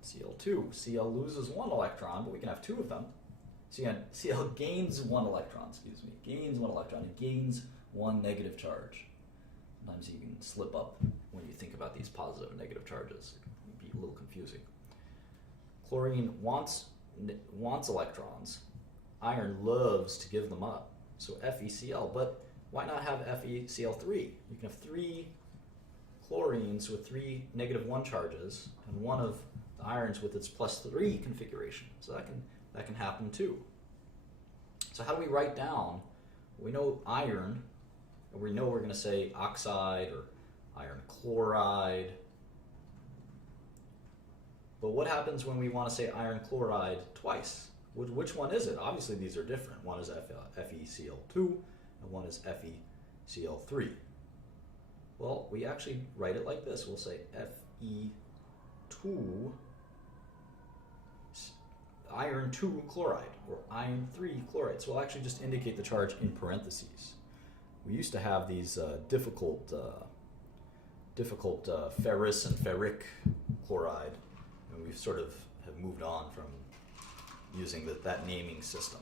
Cl2. Cl loses 1 electron, but we can have 2 of them. So again, Cl gains 1 electron, gains 1 electron. It gains 1 negative charge. Sometimes you can slip up when you think about these positive and negative charges. It can be a little confusing. Chlorine wants electrons. Iron loves to give them up. So FeCl, but why not have FeCl3? You can have 3 chlorines with 3 -1 charges, and one of the irons with its +3 configuration. So that can happen too. So how do we write down? We know iron, and we know we're going to say oxide or iron chloride. But what happens when we want to say iron chloride twice? Which one is it? Obviously these are different. One is FeCl2 and one is FeCl3. Well, we actually write it like this. We'll say Fe2 iron 2 chloride or iron 3 chloride. So we'll actually just indicate the charge in parentheses. We used to have these difficult ferrous and ferric chloride, and we've sort of have moved on from using that naming system.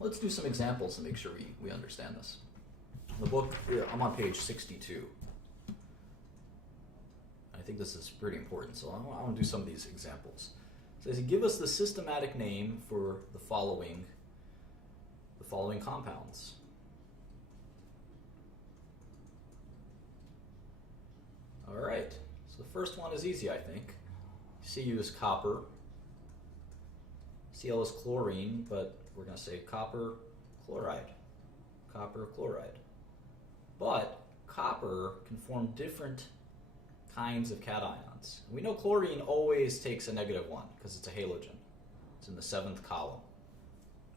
Let's do some examples to make sure we understand this. The book, I'm on page 62. I think this is pretty important, so I want to do some of these examples. So it says, give us the systematic name for the following compounds. All right, so the first one is easy, I think. Cu is copper. Cl is chlorine, but we're going to say copper chloride. Copper chloride. But copper can form different kinds of cations. We know chlorine always takes a -1 because it's a halogen. It's in the 7th column.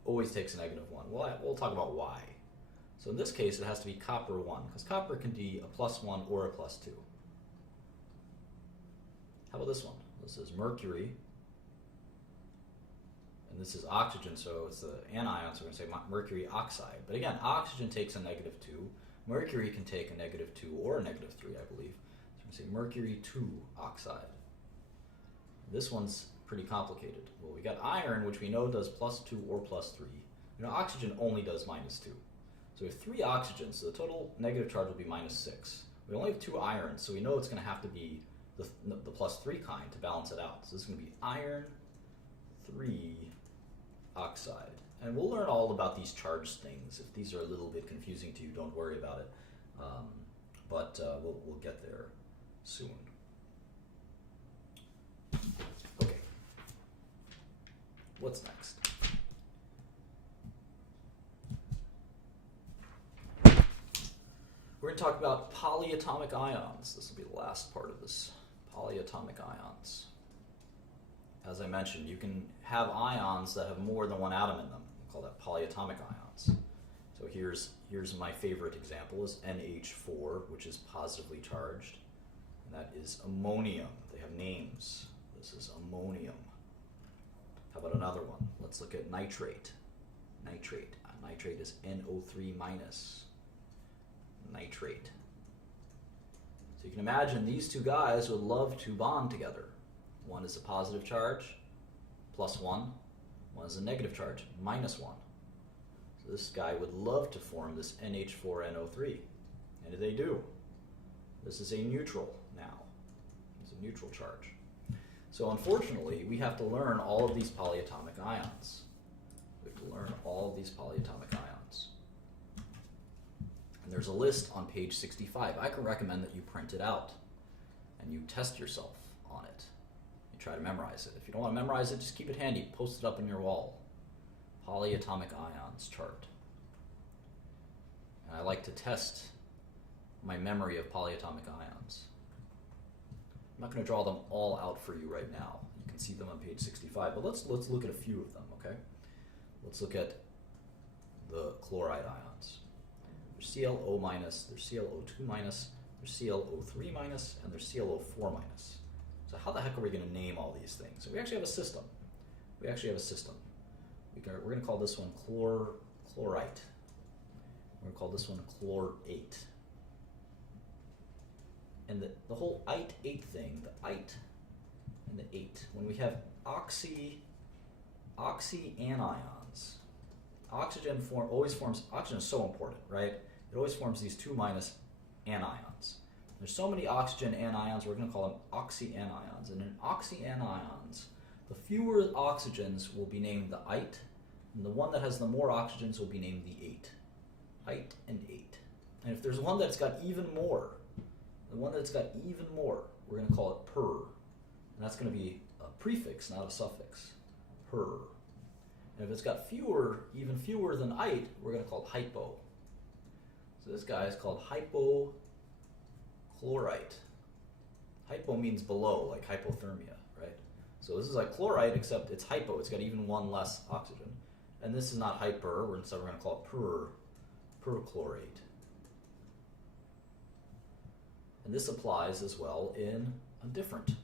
Always takes a -1. We'll talk about why. So in this case, it has to be copper 1 because copper can be a +1 or a +2. How about this one? This is mercury. And this is oxygen, so it's the anion, so we're going to say mercury oxide. But again, oxygen takes a -2. Mercury can take a -2 or a -3, I believe. So we're going to say mercury 2 oxide. This one's pretty complicated. Well, we got iron, which we know does +2 or +3. You know, oxygen only does -2. So we have 3 oxygens, so the total negative charge will be -6. We only have 2 irons, so we know it's going to have to be the +3 kind to balance it out. So this is going to be iron 3 oxide. And we'll learn all about these charge things. If these are a little bit confusing to you, don't worry about it. But we'll get there soon. Okay. What's next? We're going to talk about polyatomic ions. This will be the last part of this. Polyatomic ions. As I mentioned, you can have ions that have more than one atom in them. We call that polyatomic ions. So here's my favorite example is NH4, which is positively charged. And that is ammonium. They have names. This is ammonium. How about another one? Let's look at nitrate. Nitrate. Nitrate is NO3 minus. Nitrate. So you can imagine these two guys would love to bond together. One is a positive charge, plus 1. 1 is a negative charge, minus 1. So this guy would love to form this NH4NO3. And they do. This is a neutral now. It's a neutral charge. So unfortunately, we have to learn all of these polyatomic ions. We have to learn all of these polyatomic ions. And there's a list on page 65. I can recommend that you print it out and you test yourself on it. You try to memorize it. If you don't want to memorize it, just keep it handy. Post it up on your wall. Polyatomic ions chart. And I like to test my memory of polyatomic ions. I'm not going to draw them all out for you right now. You can see them on page 65, but let's look at a few of them, okay? Let's look at the chloride ions. There's ClO minus, there's ClO2 minus, there's ClO3 minus, and there's ClO4 minus. So how the heck are we going to name all these things? So we actually have a system. We're going to call this one chlorite. We're going to call this one chlorate. And the whole ite thing, the ite and the ate, when we have oxy anions, oxygen is so important, right? It always forms these 2 minus anions. There's so many oxygen anions, we're going to call them oxyanions. And in oxyanions, the fewer oxygens will be named the ite, and the one that has the more oxygens will be named the ate. Ite and ate. And if there's one that's got even more, we're going to call it per. And that's going to be a prefix, not a suffix. Per. And if it's got even fewer than ite, we're going to call it hypo. So this guy is called hypochlorite. Hypo means below, like hypothermia, right? So this is like chlorite, except it's hypo. It's got even one less oxygen. And this is not hyper, so we're going to call it perchlorate. And this applies as well in a different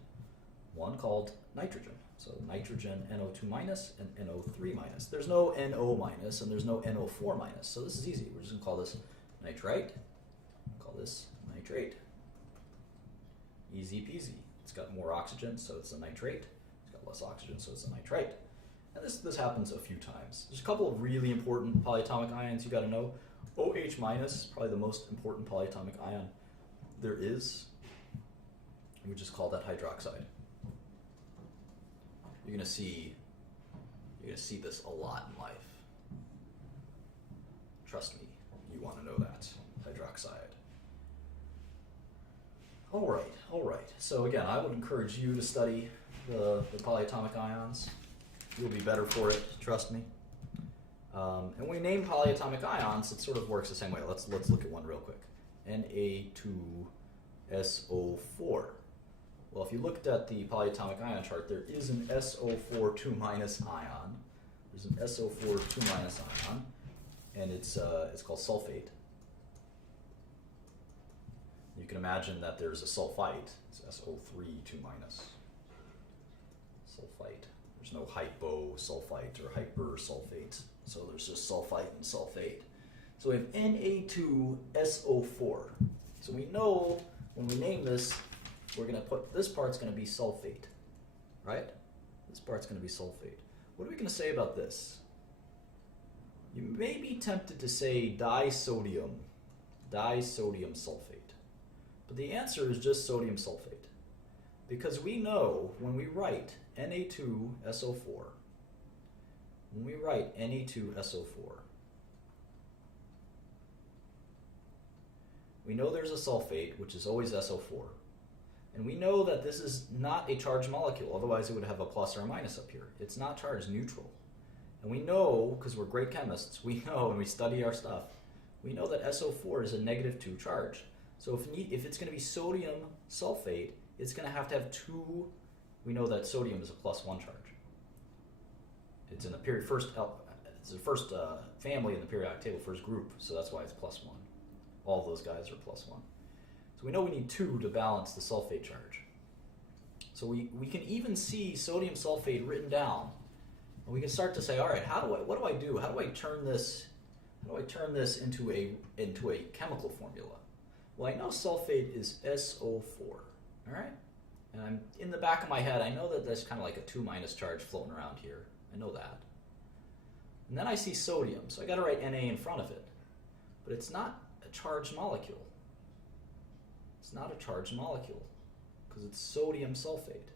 one called nitrogen. So nitrogen NO2 minus and NO3 minus. There's no NO minus and there's no NO4 minus. So this is easy. We're just going to call this nitrite. Call this nitrate. Easy peasy. It's got more oxygen, so it's a nitrate. It's got less oxygen, so it's a nitrite. And this happens a few times. There's a couple of really important polyatomic ions you got to know. OH minus, probably the most important polyatomic ion there is. We just call that hydroxide. You're gonna see this a lot in life. Trust me, you want to know that. Hydroxide. All right. So again, I would encourage you to study the polyatomic ions. You'll be better for it. Trust me. And when we name polyatomic ions, it sort of works the same way. Let's look at one real quick. Na2SO4. Well, if you looked at the polyatomic ion chart, there is an SO4 2 minus ion. There's an SO4 2 minus ion, and it's called sulfate. You can imagine that there's a sulfite. It's SO3 2 minus. Sulfite. There's no hyposulfite or hypersulfate, so there's just sulfite and sulfate. So we have Na2SO4. So we know when we name this, we're going to put, this part's going to be sulfate, right? This part's going to be sulfate. What are we going to say about this? You may be tempted to say disodium sulfate. But the answer is just sodium sulfate. Because we know when we write Na2SO4, we know there's a sulfate, which is always SO4. And we know that this is not a charged molecule, otherwise it would have a plus or a minus up here. It's not charged, neutral. And we know, because we're great chemists, we know, and we study our stuff, we know that SO4 is a -2 charge. So if it's going to be sodium sulfate, it's going to have 2, we know that sodium is a +1 charge. It's in the it's the first family in the periodic table, first group, so that's why it's +1. All of those guys are +1. So we know we need 2 to balance the sulfate charge. So we can even see sodium sulfate written down, and we can start to say, all right, what do I do? How do I turn this into a chemical formula? Well, I know sulfate is SO4, all right? And I'm in the back of my head, I know that there's kind of like a 2 minus charge floating around here. I know that. And then I see sodium, so I got to write Na in front of it. But it's not a charged molecule. It's not a charged molecule because it's sodium sulfate.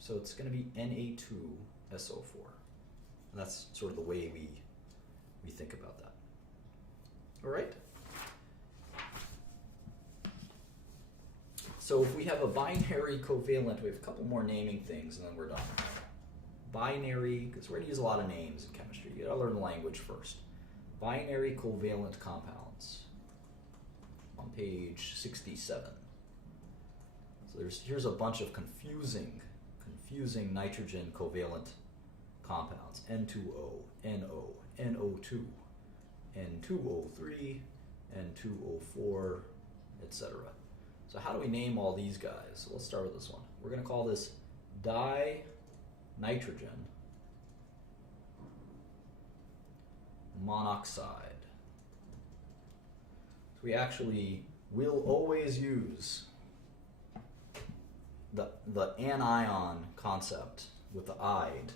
So it's going to be Na2SO4. And that's sort of the way we think about that. All right? So if we have a binary covalent, we have a couple more naming things and then we're done. Binary, because we're going to use a lot of names in chemistry. You got to learn the language first. Binary covalent compounds on page 67. So here's a bunch of confusing nitrogen covalent compounds. N2O, NO, NO2, N2O3, N2O4, etc. So how do we name all these guys? So let's start with this one. We're going to call this dinitrogen monoxide. So we actually will always use the anion concept with the "ide,"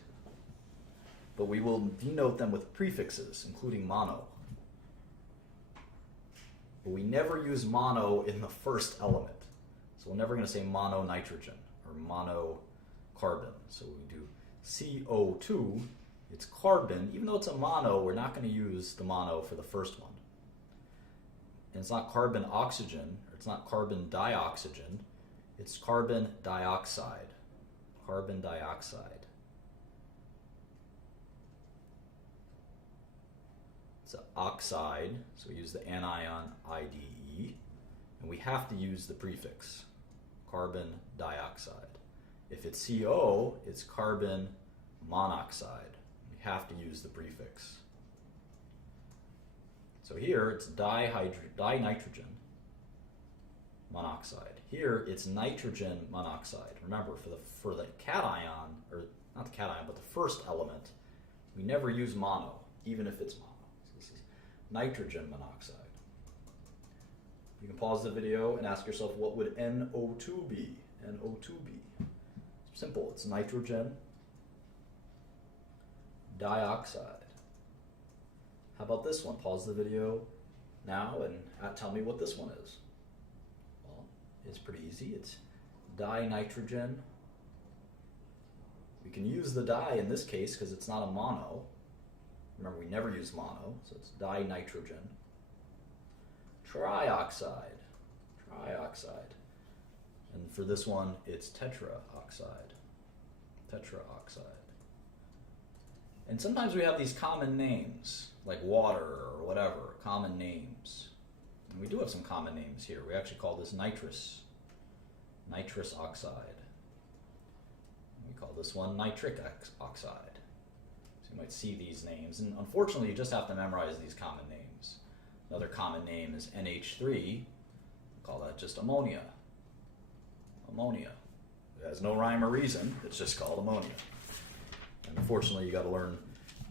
but we will denote them with prefixes, including mono. But we never use mono in the first element. So we're never going to say mononitrogen or monocarbon. So we do CO2, it's carbon. Even though it's a mono, we're not going to use the mono for the first one. And it's not carbon oxygen, or it's not carbon dioxygen, it's carbon dioxide. Carbon dioxide. It's an oxide, so we use the anion IDE, and we have to use the prefix, carbon dioxide. If it's CO, it's carbon monoxide. We have to use the prefix. So here it's dinitrogen monoxide. Here it's nitrogen monoxide. Remember, for the cation, or not the cation, but the first element, we never use mono, even if it's mono. So this is nitrogen monoxide. You can pause the video and ask yourself, what would NO2 be? NO2 be? Simple, it's nitrogen dioxide. How about this one? Pause the video now and tell me what this one is. Well, it's pretty easy. It's dinitrogen. We can use the di in this case because it's not a mono. Remember, we never use mono, so it's dinitrogen. Trioxide. Trioxide. And for this one, it's tetraoxide. Tetraoxide. And sometimes we have these common names, like water or whatever, common names. And we do have some common names here. We actually call this nitrous oxide. We call this one nitric oxide. So you might see these names. And unfortunately, you just have to memorize these common names. Another common name is NH3. We call that just ammonia. Ammonia. It has no rhyme or reason. It's just called ammonia. And unfortunately, you got to learn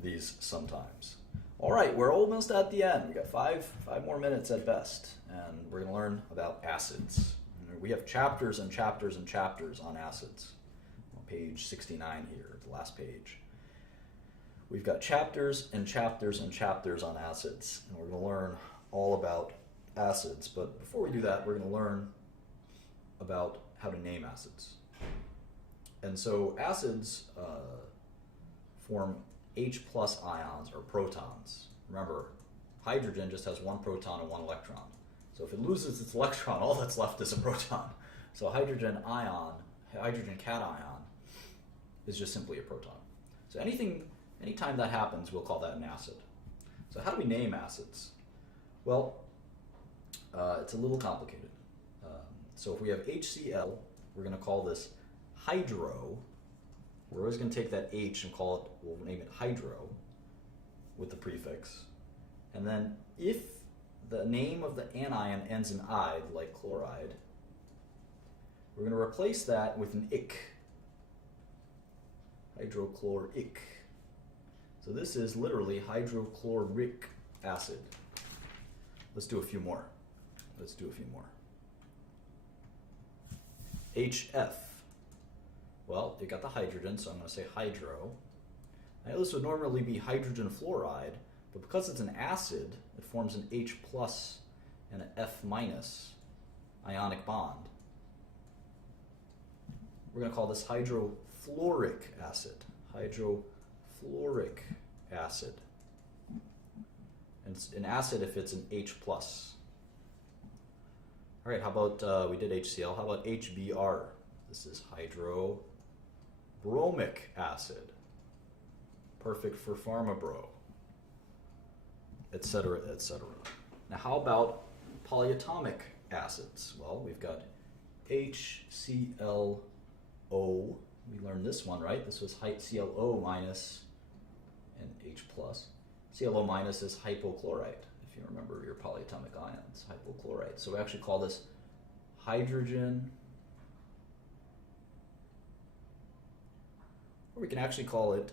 these sometimes. All right, we're almost at the end. We got five more minutes at best, and we're going to learn about acids. We have chapters and chapters and chapters on acids. On page 69 here, the last page. We've got chapters and chapters and chapters on acids, and we're going to learn all about acids. But before we do that, we're going to learn about how to name acids. And so acids form H plus ions, or protons. Remember, hydrogen just has one proton and one electron. So if it loses its electron, all that's left is a proton. So hydrogen cation is just simply a proton. So anytime that happens, we'll call that an acid. So how do we name acids? Well, it's a little complicated. So if we have HCl, we're going to call this hydro. We're always going to take that H and we'll name it hydro with the prefix. And then if the name of the anion ends in "ide," like chloride, we're going to replace that with an "ic." Hydrochloric. So this is literally hydrochloric acid. Let's do a few more. HF? Well, you got the hydrogen, so I'm going to say hydro. I know this would normally be hydrogen fluoride, but because it's an acid, it forms an H plus and an F minus ionic bond. We're going to call this hydrofluoric acid. Hydrofluoric acid. And it's an acid if it's an H plus. All right, how about, we did HCl, how about HBr? This is hydrobromic acid. Perfect for PharmaBro, etc., etc. Now, how about polyatomic acids? Well, we've got HClO. We learned this one, right? This was ClO minus and H plus. ClO minus is hypochlorite, if you remember your polyatomic ions, hypochlorite. So we actually call this hydrogen, or we can actually call it,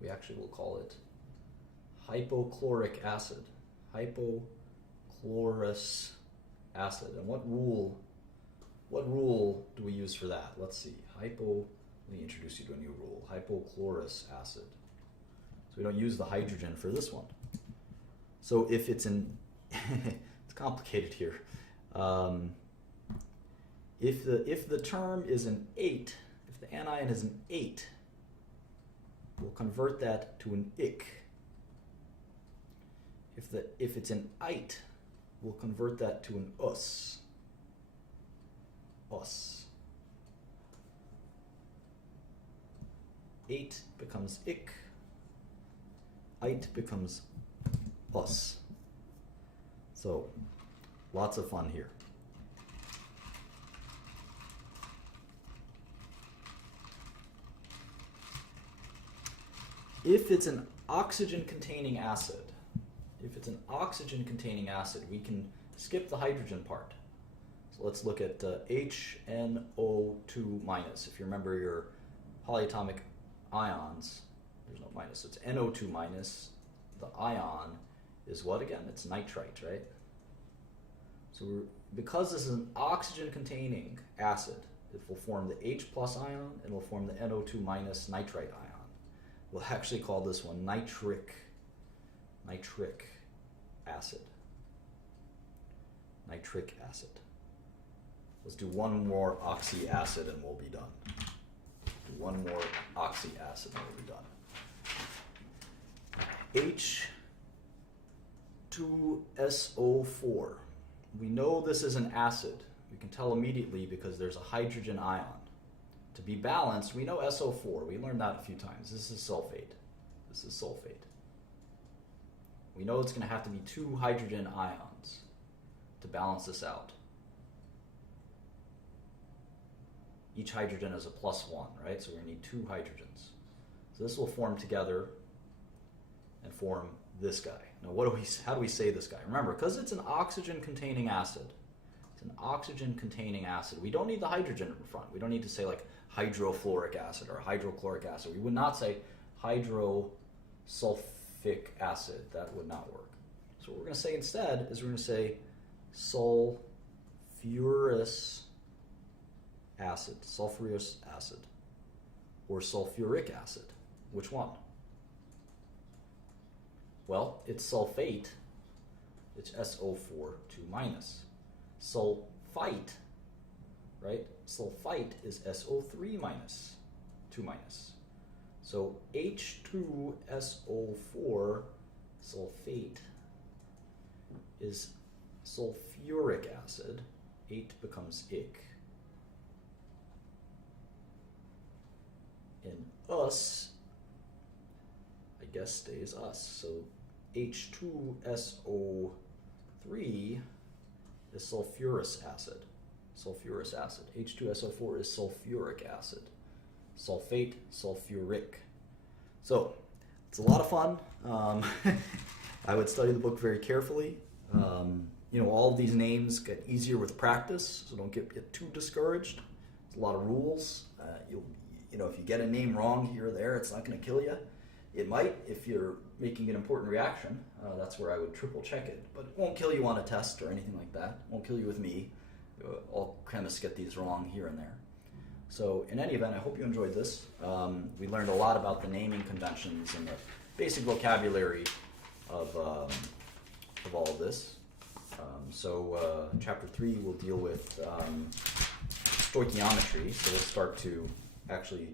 we actually will call it hypochloric acid. Hypochlorous acid. And what rule do we use for that? Let's see. Let me introduce you to a new rule. Hypochlorous acid. So we don't use the hydrogen for this one. So if it's an, it's complicated here. If the term is an 8, if the anion is an 8, we'll convert that to an ick. If it's an ite, we'll convert that to an us. Us. 8 becomes ick. Ite becomes us. So, lots of fun here. If it's an oxygen-containing acid, we can skip the hydrogen part. So let's look at HNO2 minus. If you remember your polyatomic ions, there's no minus, so it's NO2 minus. The ion is what again? It's nitrite, right? So because this is an oxygen-containing acid, it will form the H plus ion and will form the NO2 minus nitrite ion. We'll actually call this one nitric acid. Nitric acid. Let's do one more oxy acid and we'll be done. Do one more oxy acid and we'll be done. H2SO4. We know this is an acid. We can tell immediately because there's a hydrogen ion. To be balanced, we know SO4. We learned that a few times. This is sulfate. This is sulfate. We know it's going to have to be 2 hydrogen ions to balance this out. Each hydrogen is a +1, right? So we're going to need 2 hydrogens. So this will form together and form this guy. Now, how do we say this guy? Remember, because it's an oxygen-containing acid, we don't need the hydrogen in front. We don't need to say like hydrofluoric acid or hydrochloric acid. We would not say hydrosulfic acid. That would not work. So what we're going to say instead is we're going to say sulfurous acid, or sulfuric acid. Which one? Well, it's sulfate. It's SO4 2 minus. Sulfite, right? Sulfite is SO3 minus 2 minus. So H2SO4 sulfate is sulfuric acid. 8 becomes ick. And us, I guess, stays us. So H2SO3 is sulfurous acid. H2SO4 is sulfuric acid. Sulfate, sulfuric. So it's a lot of fun. I would study the book very carefully. All of these names get easier with practice, so don't get too discouraged. There's a lot of rules. If you get a name wrong here or there, it's not going to kill you. It might if you're making an important reaction. That's where I would triple check it. But it won't kill you on a test or anything like that. It won't kill you with me. all chemists get these wrong here and there. So in any event, I hope you enjoyed this. We learned a lot about the naming conventions and the basic vocabulary of all of this. So chapter 3 will deal with stoichiometry. So we'll start to actually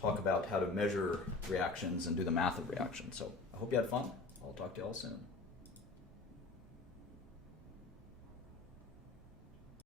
talk about how to measure reactions and do the math of reactions. So I hope you had fun. I'll talk to you all soon.